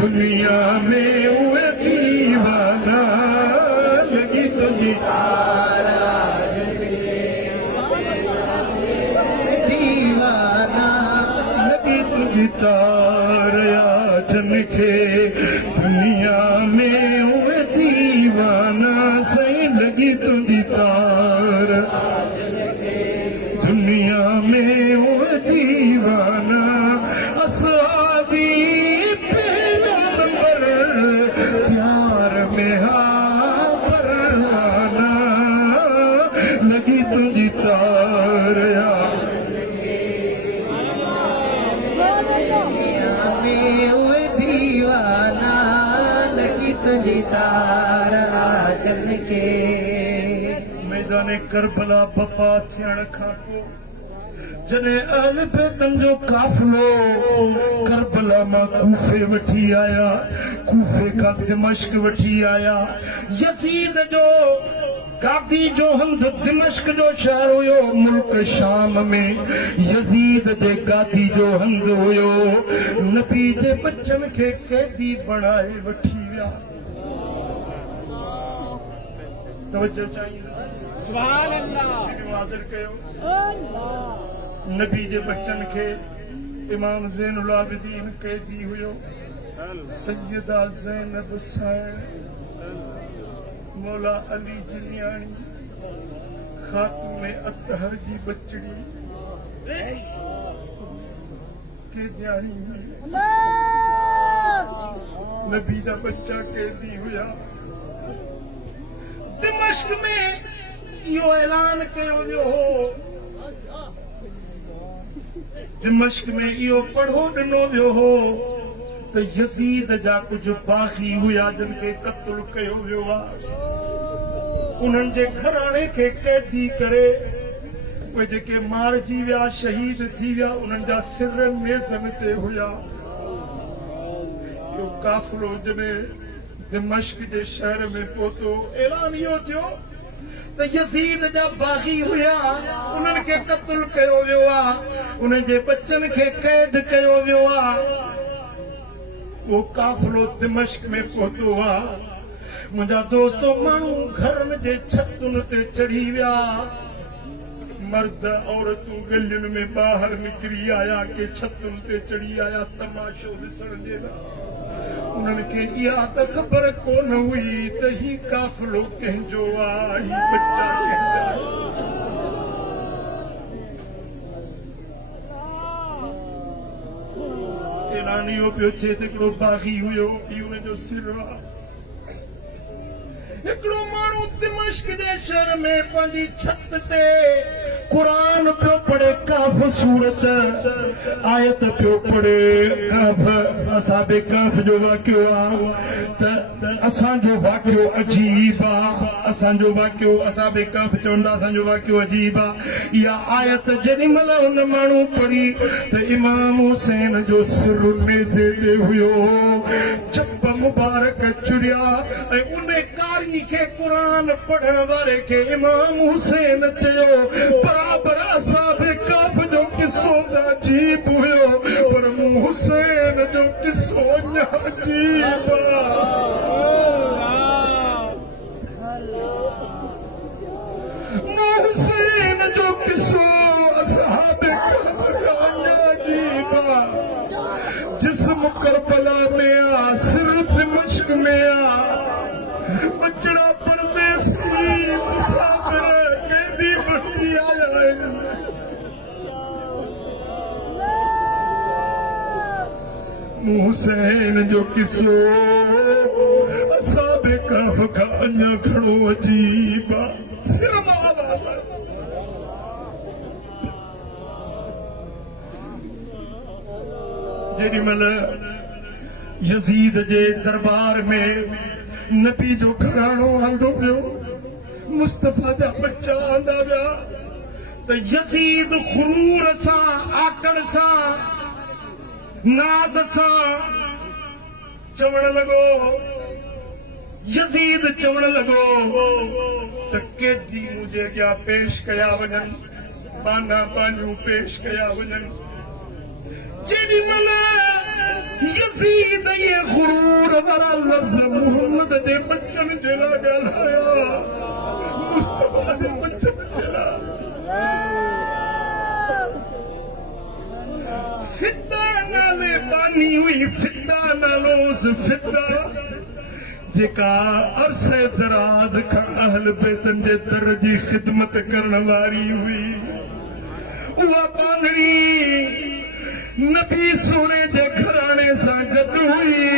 दुनिया में उहे दीवाना लॻी तुंहिंजी तार दीवाना लॻी तुंहिंजी तार जन खे दुनिया में उहे दीवाना सही लॻी तुंहिंजी तार दुनिया में उहे दीवाना। असहाबी पहला नंबर प्यार में हा परवाना लॻी तुंहिंजी तार दीवाना लॻी तुंहिंजी तार जन खे। मैदान करबला बपा थियण खां पोइ जने अहल बैतन जो काफिलो करबला मां कूफे वठी आया, कूफे का दिमश्क वठी आया। यजीद जो गादी जो हंध दिमश्क जो शहर हुयो मुल्क शाम में, यजीद जे गादी जो हंध हुयो नबी जे बच्चन खे कैदी बनाए वठी विया। तवज्जो चाहिए, सुभान अल्लाह। हाज़िर कयो नबी जे बच्चन खे इमाम ज़ैनुल आबिदीन कैदी हुयो, सैयदा ज़ैनब साइण, मौला अली जी न्याणी, खातून अतहर जी बचड़ी कैदियाणी हुई। नबी दा बच्चा कैदी हुया। दिमश्क में इहो ऐलान कयो वियो हो, दिमश्क में इहो पढ़ो ॾिनो वियो हो त यजीद जा कुझु बाग़ी हुया जिन खे क़त्ल कयो वियो आहे। उन्हनि जे घराणे खे कैदी करे उहे जेके मारिजी विया शहीद थी विया उन्हनि जा सिर मेज़न ते हुया। इहो काफ़िलो जॾहिं दिमश्क जे शहर में पहुतो ऐलान इहो थियो त यजीद जा बाग़ी हुया उन्हनि खे क़त्ल कयो वियो आहे, उन्हनि जे बच्चन खे कैद कयो वियो आहे। उहो काफ़िलो दिमश्क में पहुतो आहे। मुंहिंजा दोस्तो माण्हू घरनि जे छतुनि ते चढ़ी विया, मर्द औरतूं गलियुनि में ॿाहिरि निकिरी आया, के छतुनि ते चढ़ी आया तमाशो ॾिसण जे लाइ। उन्हनि खे इहा त ख़बर कोन हुई त ही काफ़िलो कंहिंजो आहे, ही बच्चा कंहिंजा। ऐलान इहो पियो थिए त हिकिड़ो बाग़ी हुयो, ही हुनजो सिर आहे। हिकिड़ो माण्हू दिमश्क जे शहर में पंहिंजी छत ते क़ुरान पियो पढ़े, काफ़ सूरत आयत पियो पढ़े। काफ़ असाबे काफ़ जो वाक़ियो आहे त असांजो वाक़ियो अजीब आहे, असांजो वाक़ियो असाबे काफ़ चवंदा असांजो वाक़ियो अजीब आहे। इहा आयत जेॾी महिल हुन माण्हू पढ़ी त इमाम हुसैन जो सिर मेज़े ते हुयो, चप मुबारक चुरिया ऐं उन कारी खे क़ुरान पढ़ण वारे खे इमाम हुसैन चयो बराबर असाबे काफ़ जो किस्सो त अजीब हुयो, पर मूं हुसैन जो किस्सो अञा अजीब मूं हुसैन जो किस्सो असाबे काफ़ जो अञा अजीब जिस्म करबला में आ, सिर दिमश्क में आ, बचड़ा परदेसी मुसाफिर कैदी बनी आया है। हुसैन जो किस्सो असाबे काफ़ का अञा घणो अजीब आहे। सिर जेॾी महिल यजीद जे दरबार में नबी जो घराणो हलंदो पियो, मुस्तफ़ा जा बच्चा हलंदा विया त यजीद ग़ुरूर सां, आकड़ सां, नाज़ सां चवण लॻो, यजीद चवण लॻो त कैदी मुंहिंजे अॻियां पेश कया वञनि, बाना बानियूं पेश कया वञनि। जेॾी महिल यजीद ये ग़ुरूर वारा लफ़्ज़ मोहम्मद जे बच्चन जे लाइ ॻाल्हाया, मुस्तफ़ा जे बच्चन जे लाइ। फिदा नाले बानी हुई, फिदा नालोस फिदा जेका अरसे दराज खां अहल बैतन जे दर जी ख़िदमत करण वारी हुई। उहा बांधड़ी नबी सोने जे घराणे सां गॾु हुई।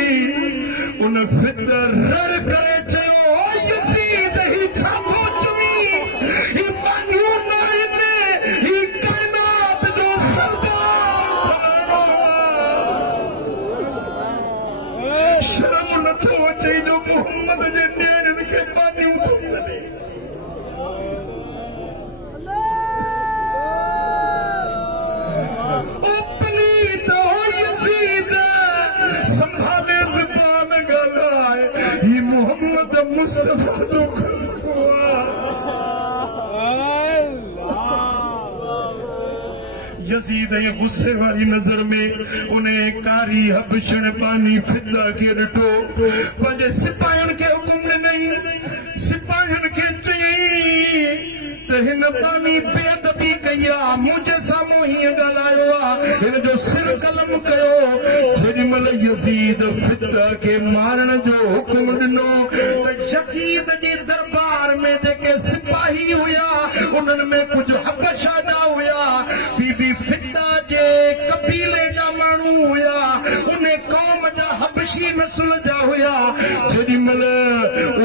उन फिदर रड़ करे चयो, ओ यजीद ही छा थो चवी, ही बानियूं न आहिनि, ही काइनात जो सरदार शर्म नथो अचे जो मोहम्मद जे नेड़नि खे बानियूं थो सॾे। यजीद ऐं गुस्से वारी नज़र में उन्हें कारी हबशण पानी फिदा खे ॾिठो पंहिंजे सिपाहियुनि खे हुकुम ॾिनई सिपाहियुनि खे चयईं त हिन पानी बेअदबी कई आहे मुंहिंजे साम्हूं हीअं ॻाल्हायो आहे हिन जो सिर कलम कयो जेॾीमहिल यज़ीद फिदा खे मारण जो हुकुम ॾिनो त यज़ीद जी दरबार में जेके सिपाही हुया उन्हनि में कुझु हबशा जा हुया बीबी फिदा जे कबीले जा माण्हू हुया उन कौम जा हबशी नस्ल जा हुया जेॾीमहिल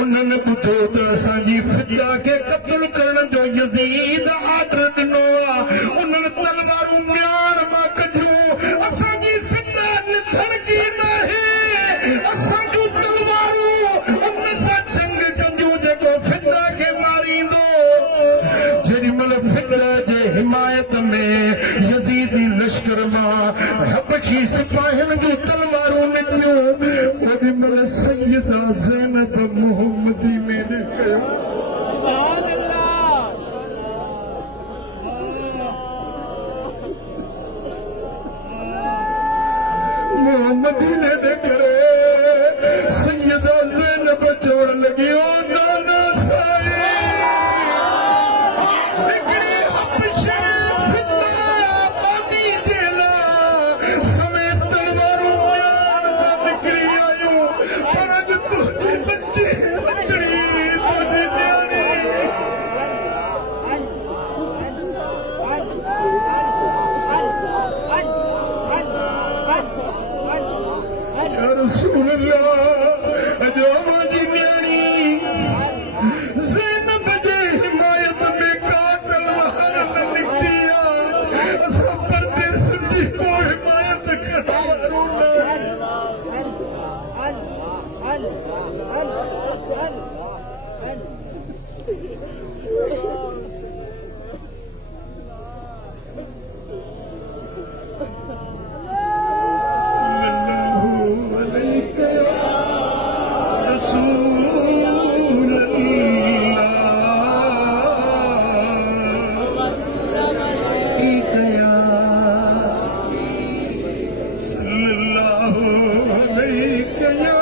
उन्हनि ॿुधो त असांजी फिदा खे क़त्ल करण जो यज़ीद आर्डर ॾिनो आहे उन्हनि तलवारूं ॿियार मां कढियूं असांजी फिदा निथणकी नाहे असां जूं तलवारूं उन सां जंग कंदियूं जेको फिदा खे मारींदो जेॾीमहिल फिदा जे हिमायत में यज़ीदी लश्कर मां हबशी सिपाहियुनि जूं तलवारूं निकितियूं ओॾीमहिल सैयदा ज़ैनब मोहम्मदी में ने कयो मोहम्मदी ने दे करे सैयदा ज़ैनब चवण लगी ओ नाना साईं हिकिड़ी हबशण फिदा पानी जे लाइ समेत तलवारूं ॿियार मां निकिरी आयूं पर अॼु तुंहिंजे बचे बचड़ी तुंहिंजी न्याणी या रसूल अल्लाह अॼु अवांजी न्याणी ज़ैनब जे हिमायत में का तलवार न निकिती आहे असां परदेस जी को हिमायत करण वारो न सल्लल्लाहु अलैहि रसूल सल्लल्लाहु अलैहि या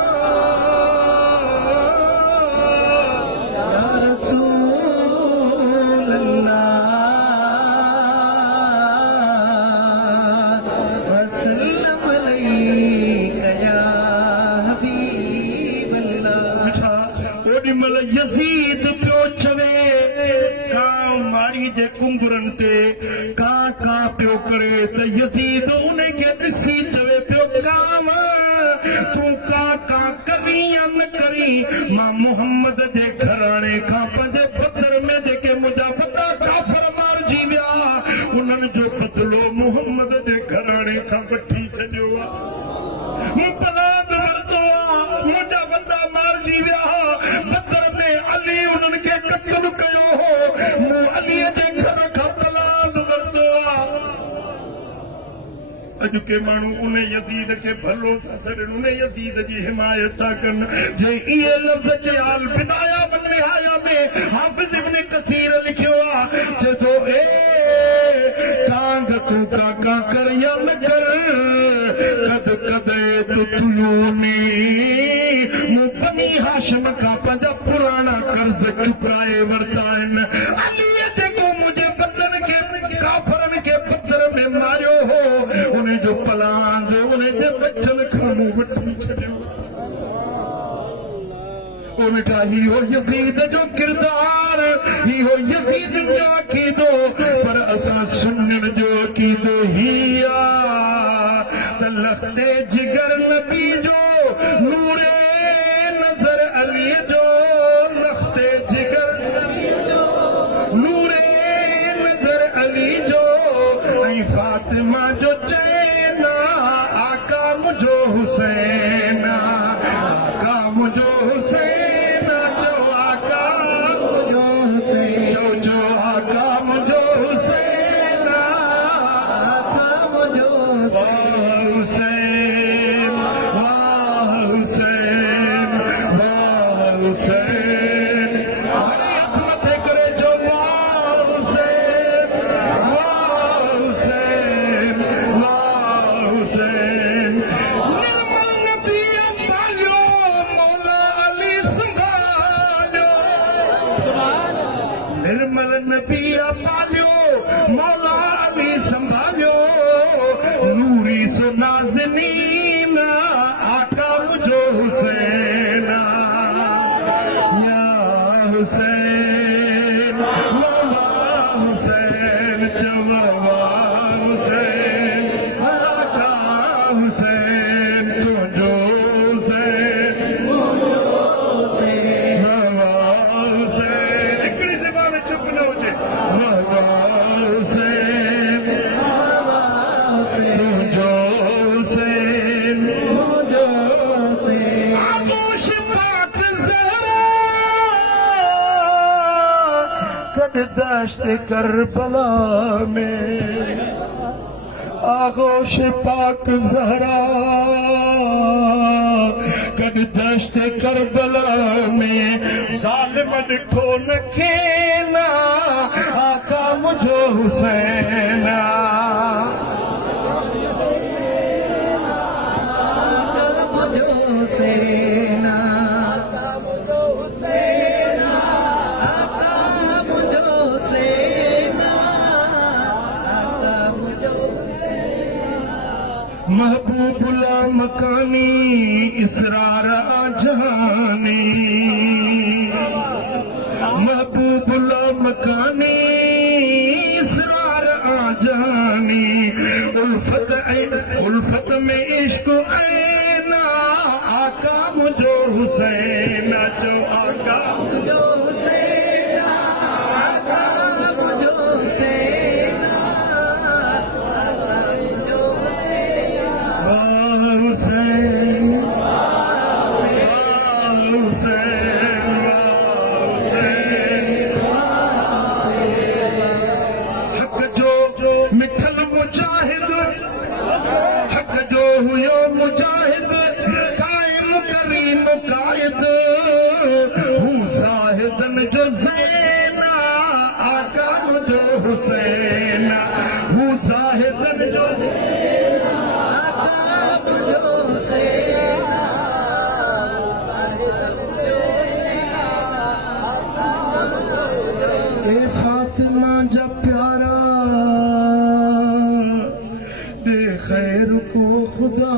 रसूल अल्लाह वसल्लम अलैका या हबीब अल्लाह ओॾीमहिल यज़ीद पियो चवे कां माड़ी जे कुंगरनि ते कां कां पियो करे त यज़ीद उन खे ॾिसी चवे पियो कां तूं कां कां करी या न करी मां मुहम्मद जे घराणे खां पंहिंजे पथर में जेके मुंहिंजा वॾा काफ़र मारिजी विया उन्हनि जो बदिलो मुहम्मद जे घराणे खां वठी छॾियो आहे मूं पनाह वरितो आहे मुंहिंजा वॾा मारिजी विया बदर में अली उन्हनि खे क़त्ल कयो हो मूं अलीअ जे घर खां पनाह वरितो आहे अॼु के माण्हू उन यज़ीद खे भलो था सॾनि उन यज़ीद जी हिमायत था कनि जे इहे लफ़्ज़ चयाल बिदाया वन निहाया में हाफ़िज़ इब्न कसीर लिखियो आहे चए थो ए कांग तूं काका कर या न कर कद कदे तू तुलूनी मूं बनी हाशिम खां पंहिंजा पुराणा कर्ज़ चुकाए वरिता आहिनि अलीअ जेको मुंहिंजे बदन खे काफ़रनि खे पथर में मारियो हो उन जो पलांग उन जे बचन खां मूं वठी छॾियो उनका ही हो यज़ीद जो किरदार ही हो यज़ीद जो अकीदो पर असां सुन्नन जो अकीदो ही आ त लखते जिगर नबी जो नूरे नज़र अली जो लखते जिगर नूरे नज़र अली जो ऐं फातिमा जो चैना आका मुंहिंजो हुसैन आका मुंहिंजो हुसैन जो आका निर्मल नबी पालियो मौला अली संभालियो नूरी सो नाज़नीन आका मुझो हुसैन या हुसैन मौला हुसैन जवाबा हुसैन आका हुसैन तुझो हुसैन बाबा हुसैन हिकिड़ी ज़बान चुप न हुजे बाबा हुसैन तुझो हुसैन आगोश पाक ज़हरा कद दश्त करबला में आगोश पाक ज़हरा कद दश्त करबला में ज़ालिम ॾिठो न खेना आका मुझो हुसैन महबूबुल्ला मकानी इसरार आजानी महबूबुल्ला मकानी इसरार आजानी उल्फत में इश्क ऐना आका मुझो हुसैन जो आका मुझो हुसैन आका मुझो हुसैन हुसैन हक़ जो मिठल मुजाहिद हक़ जो हुयो मुजाहिद क़ाइम करीम क़ाइद हू ज़ाहिदन जो ज़ैना आका मुझो हुसैन हू ज़ाहिदन जो ए फातिमा जा प्यारा बे खैर को खुदा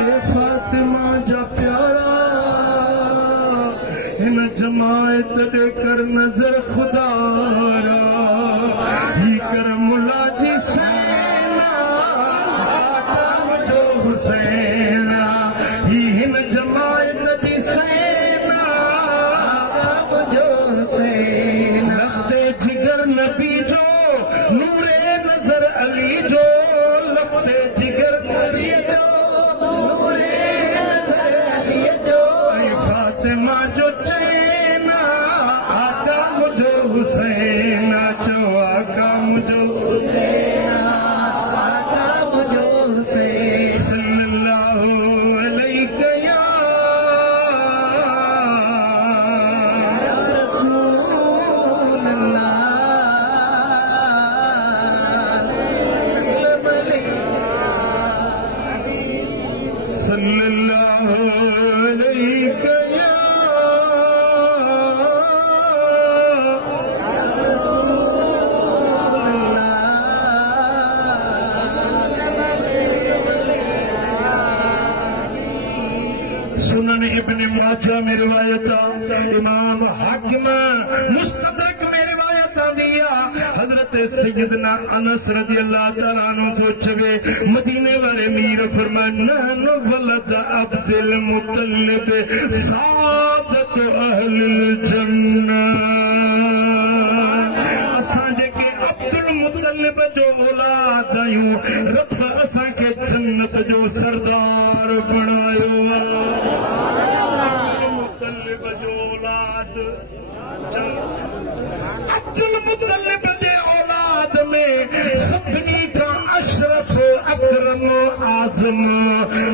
ए फातिमा जा प्यारा इन जमायत दे कर नजर खुदा ही कर मुला जी सैना आका मुझो हुसैन ही हिन जमायत जी सैना लखते जिगर नबी जो नूरे नजर अली जो लखते जिगर नबी जो नूरे नजर अली जो ऐ फातिमा जो चैना आका मुझो हुसैन जो आका मुझो हुसैन आका मुझो हुसैन सल्लल्लाहु अलैहि या सल्लल्लाहु अलैहि या सुनन इब्न माजा में रिवायत इमाम हाकिम मुस्तदरक में रिवायत दिया हजरत सैयदना अनस रज़ी अल्लाह तआला अन्हु को चवे मदीने वाले मीर फरमान वलद अब्दुल मुत्तलिब सादत अहल जन्नत असां जेके अब्दुल मुत्तलिब जो औलाद आहियूं रब असांखे जन्नत जो सरदार बणायो मुत्तलिब जो औलाद अब्दुल मुत्तलिब जे औलाद में सभिनी खां अशरफ अकरम आज़म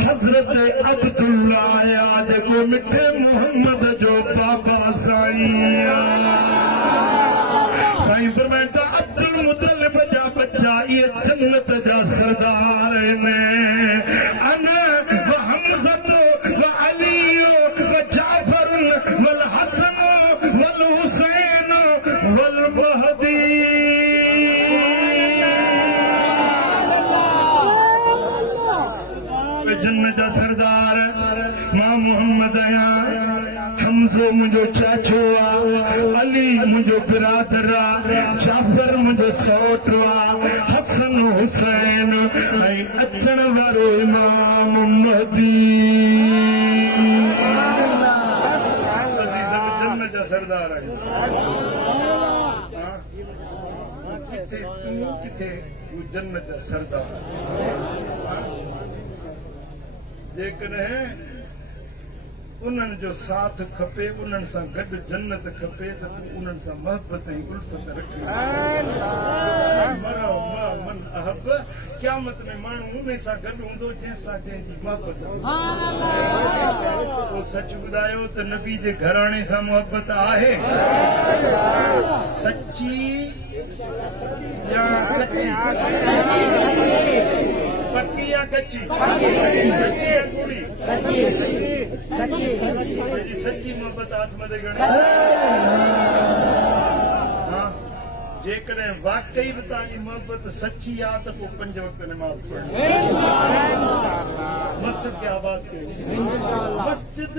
हज़रत अब्दुल्ला आया जेको मिठे मोहम्मद जो बाबा साईं साईं फरमाइनि था अब्दुल मुत्तलिब जा बच्चा ये जन्नत जा सरदार आहिनि अना व हमज़त व अली व जाफर व हसन मुझो चाचो आ, अली मुझो बिरादर आ, जाफर मुझो सौट आ, हसन हुसैन ऐं अचण वारो इमाम महदी। असीं सभु जन्नत जा सरदार आहियूं। किथे तूं किथे तूं जन्नत जा सरदार। जेकॾहिं उन्हनि जो साथ खपे, उन्हनि सां गॾु जन्नत खपे त पोइ उन्हनि सां मोहबत ऐं उल्फत रखी। मरो मा मन अहब, क़यामत में माण्हू उन सां गॾु हूंदो जंहिंसां जंहिंजी मोहबत। पोइ सच ॿुधायो त नबी जे घराणे सां मोहबत आहे सची या कच्ची? पक्की या कच्ची? सच्ची या कूड़ी? सच्ची मोहबत हाथ मथे खणे। हाँ, जेकॾहिं वाकई बि तव्हांजी मोहबत सची आहे त पोइ 5 वक़्त निमाज़ पढ़णी। मस्जिद खे आबाद कयो। मस्जिद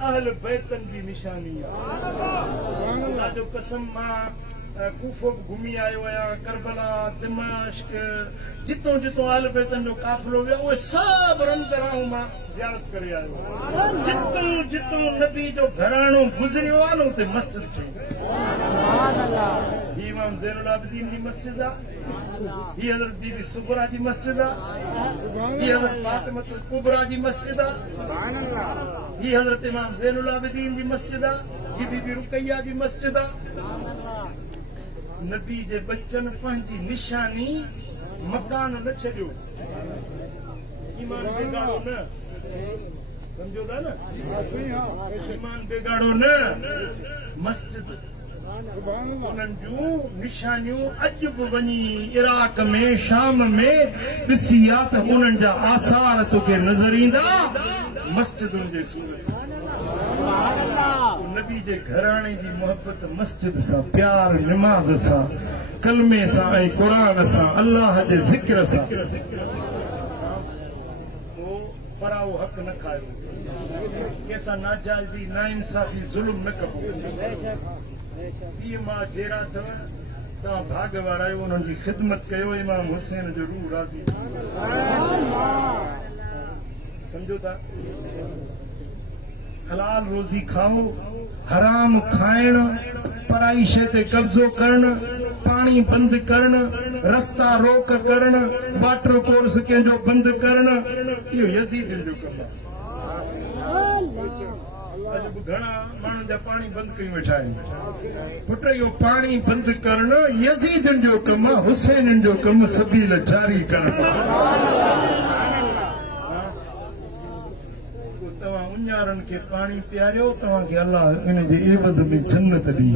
अहल बैतन जी निशानी आहे। ख़ुदा जो कसम, मां कूफो बि घुमी आयो आहियां, करबला, दिमाश्क, जितों जितों अहल बैतन जो काफ़िलो वियो उहे सभु रंगराऊं मां ज़ियारत करे आयो आहियां। जितों जितों नबी जो घराणो गुज़रियो आहे न उते मस्जिद ठही। ही इमाम ज़ैनुल आबिदीन जी मस्जिद आहे, ही हज़रत बीबी सुगरा जी मस्जिद आहे, ही हज़रत फातिमतुल कुबरा जी मस्जिद आहे, ही हज़रत इमाम ज़ैनुल आबिदीन जी मस्जिद आहे, ही बीबी रुकैया जी मस्जिद आहे। नबी जे बच्चन पंहिंजी निशानी मकान न छॾियो, ईमान बेगाड़ो न, सम्झो था न? ईमान बेगाड़ो न, मस्जिद उन्हनि जूं निशानियूं अॼु बि वञी इराक में, शाम में ॾिसी आ त उन्हनि जा आसार तोखे नज़र ईंदा मस्जिदुनि जे सूरत। नबी जे घराणे जी मोहबत मस्जिद सां, प्यार निमाज़ सां, कलमे सां ऐं क़ुरान सां, अल्लाह जे ज़िक्र सां। पोइ पराओ हक़ न खायो, कंहिंसां नाजाइज़ी, नाइंसाफ़ी, ज़ुल्म न कबो। इहे मां जहिड़ा अथव तव्हां भाग वारा आहियो, उन्हनि जी ख़िदमत कयो। इमाम हुसैन जो रूह राज़ी, सम्झो था? हलाल रोज़ी खाओ, हराम खाइण, पराई शइ ते कब्ज़ो करण, पाणी बंदि करण, रस्ता रोक करण, वाटर कोर्स कंहिंजो बंदि करण, इहो यज़ीदनि जो कमु आहे। अॼु बि घणा माण्हुनि जा पाणी बंदि कयूं वेठा आहिनि। पुट, इहो पाणी बंदि करण यज़ीदनि जो कमु आहे, हुसैननि जो कमु सबील जारी करणु। तव्हां उञारनि खे पाणी पीआरियो, तव्हांखे अलाह इन जे एवज़ में जन्नत ॾी।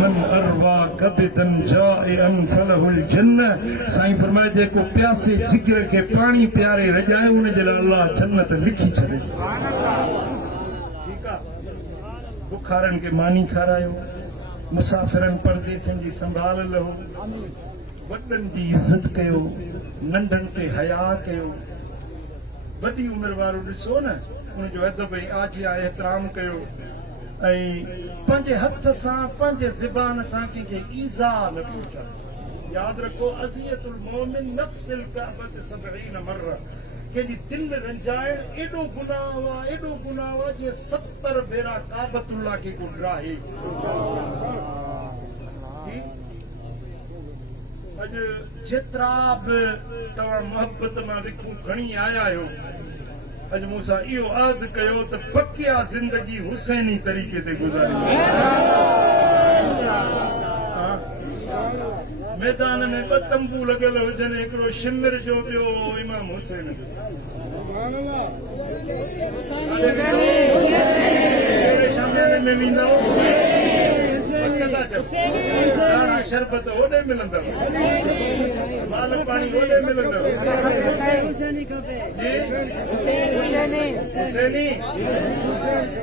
मन अरवा कबिदन जाइअन फलहुल जन्नत। साईं फरमाए, जेको प्यासे जिगर खे पाणी पीआरे रॼाए उन जे लाइ अलाह जन्नत लिखी छॾे। ठीकु आहे? बुखारनि खे मानी खारायो, मुसाफ़िरनि परदेसनि जी संभाल लहो, वॾनि जी इज़त कयो, नंढनि ते हया कयो। वॾी उमिरि वारो ॾिसो न, उनजो अदब ऐं आजिया एतिराम कयो, ऐं पंहिंजे हथ सां, पंहिंजे ज़बान सां कंहिंखे ईज़ा न पहुचायो। यादि रखो, अज़ियतुल मोमिन नफ़्सिल कअबत 70 मर्रा। कंहिंजी दिलि रंजाइण एॾो गुनाह आहे, एॾो गुनाह आहे जीअं 70 भेरा काबतुल्लाह खे को ड्राहे। अॼु जेतिरा बि तव्हां मोहबत मां विखूं खणी आया आहियो, अॼु मूंसां इहो अहद कयो त पकिया ज़िंदगी हुसैनी तरीक़े ते गुज़ारी। मैदान में 2 तंबू लॻियल हुजनि, हिकिड़ो शिमिर जो, ॿियो इमाम हुसैन जो। शामियाने में वेंदव, शरबत होॾे मिलंदव, माल पाणी होॾे मिलंदव।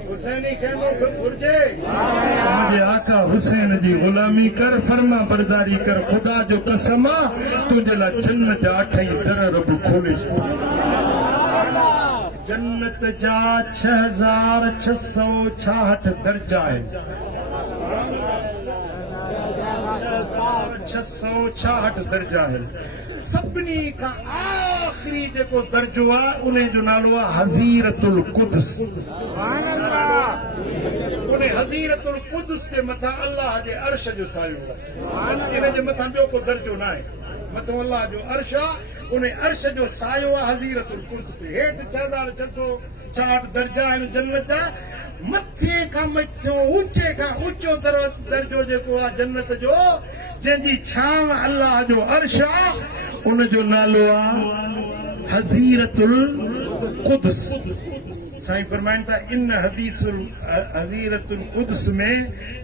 हुसैनी खेमो घुर्जे। मुंहिंजे आका हुसैन जी ग़ुलामी कर, फर्मा बरदारी कर। ख़ुदा जो कसम आहे, तुंहिंजे लाइ जन्नत जा 8 दर रब खोले छॾिया। जन्नत जा 6666 दर्जा आहिनि 6666 दर्जा आहिनि सभिनी खां आख़िरी जेको दर्जो आहे उन जो नालो आहे हज़ीरतुल कुद्स उन हज़ीरतुल कुद्स जे मथां अल्लाह जे अर्श जो सायो आहे बस इन जे मथां ॿियो को दर्जो न आहे मथां अल्लाह जो अर्श आहे उन अर्श जो सायो आहे हज़ीरतुल कुद्स ते हेठि 6666 दर्जा आहिनि जन्नत जा मथे खां मथियो ऊचे खां ऊचो दर्जो जेको आहे जन्नत जो जंहिंजी छांव अल्लाह जो अर्श आहे उन जो नालो आहे हज़ीरतुल कुद्स साईं फरमाइनि था इन हज़ीरतुल कुद्स में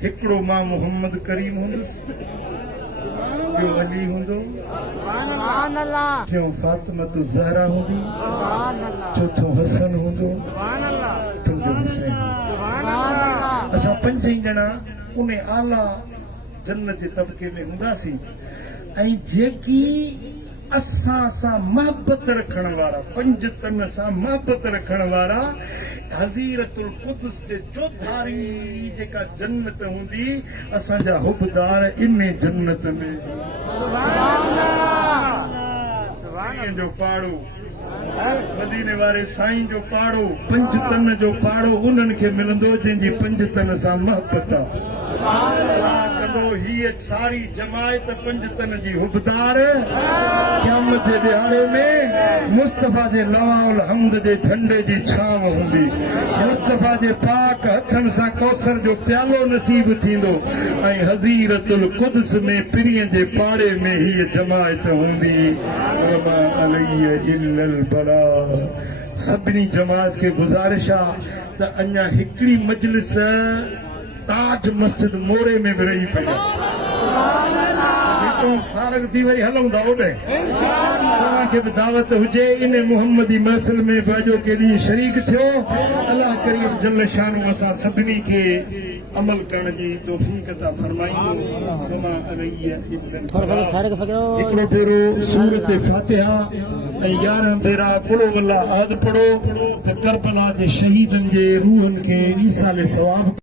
हिकिड़ो मां मोहम्मद करीम हूंदुसि ॿियो अली हूंदो टियों फातिमतु ज़हरा हूंदी चोथों हसन हूंदो पंजो हुसैन असां पंज ई ॼणा उन आला जन्नत जे तबके में हूंदासीं ऐं जेकी असां सां मोहबत रखण वारा पंज तन सां मोहबत रखण वारा हज़ीरतुल कुद्स जे चौधारी जेका जन्नत हूंदी असांजा हुबदार इन जन्नत में जो पाड़ो मदीने वारे साईं जो पाड़ो पंज तन जो पाड़ो उन्हनि खे मिलंदो जंहिंजी पंज तन सां मोहबत आहे कंदो हीअ सारी जमायत पंज तन जी हुबदार क़यामत जे ॾियारे में मुस्तफ़ा जे लवाउल हम्द जे झंडे जी छांव हूंदी मुस्तफ़ा जे पाक हथनि सां कौसर जो प्यालो नसीब थींदो ऐं हज़ीरतुल कुद्स में पिरीअ जे पाड़े में हीअ जमायत हूंदी वमा अलैहि इल्लल बला सभिनी जमात खे गुज़ारिश आहे त अञा हिकिड़ी मजलिस ताज मस्जिद मोरे में बि रही पई जेको फारग थी वरी हलूं था ओॾे तव्हांखे बि दावत हुजे इन मुहम्मदी महफ़िल में बि अॼो के ॾींहुं शरीक थियो अलाह करीम जल शान असां सभिनी खे अमल करण जी तौफ़ीक़ अता फरमाईंदो वमा अलैहि इल्लल बलाग हिकिड़ो भेरो सूरत फातिहा ऐं 11 भेरा कुल वल्लाह आद पढ़ो त करबला जे शहीदनि जे रूहनि खे ईसाले सवाब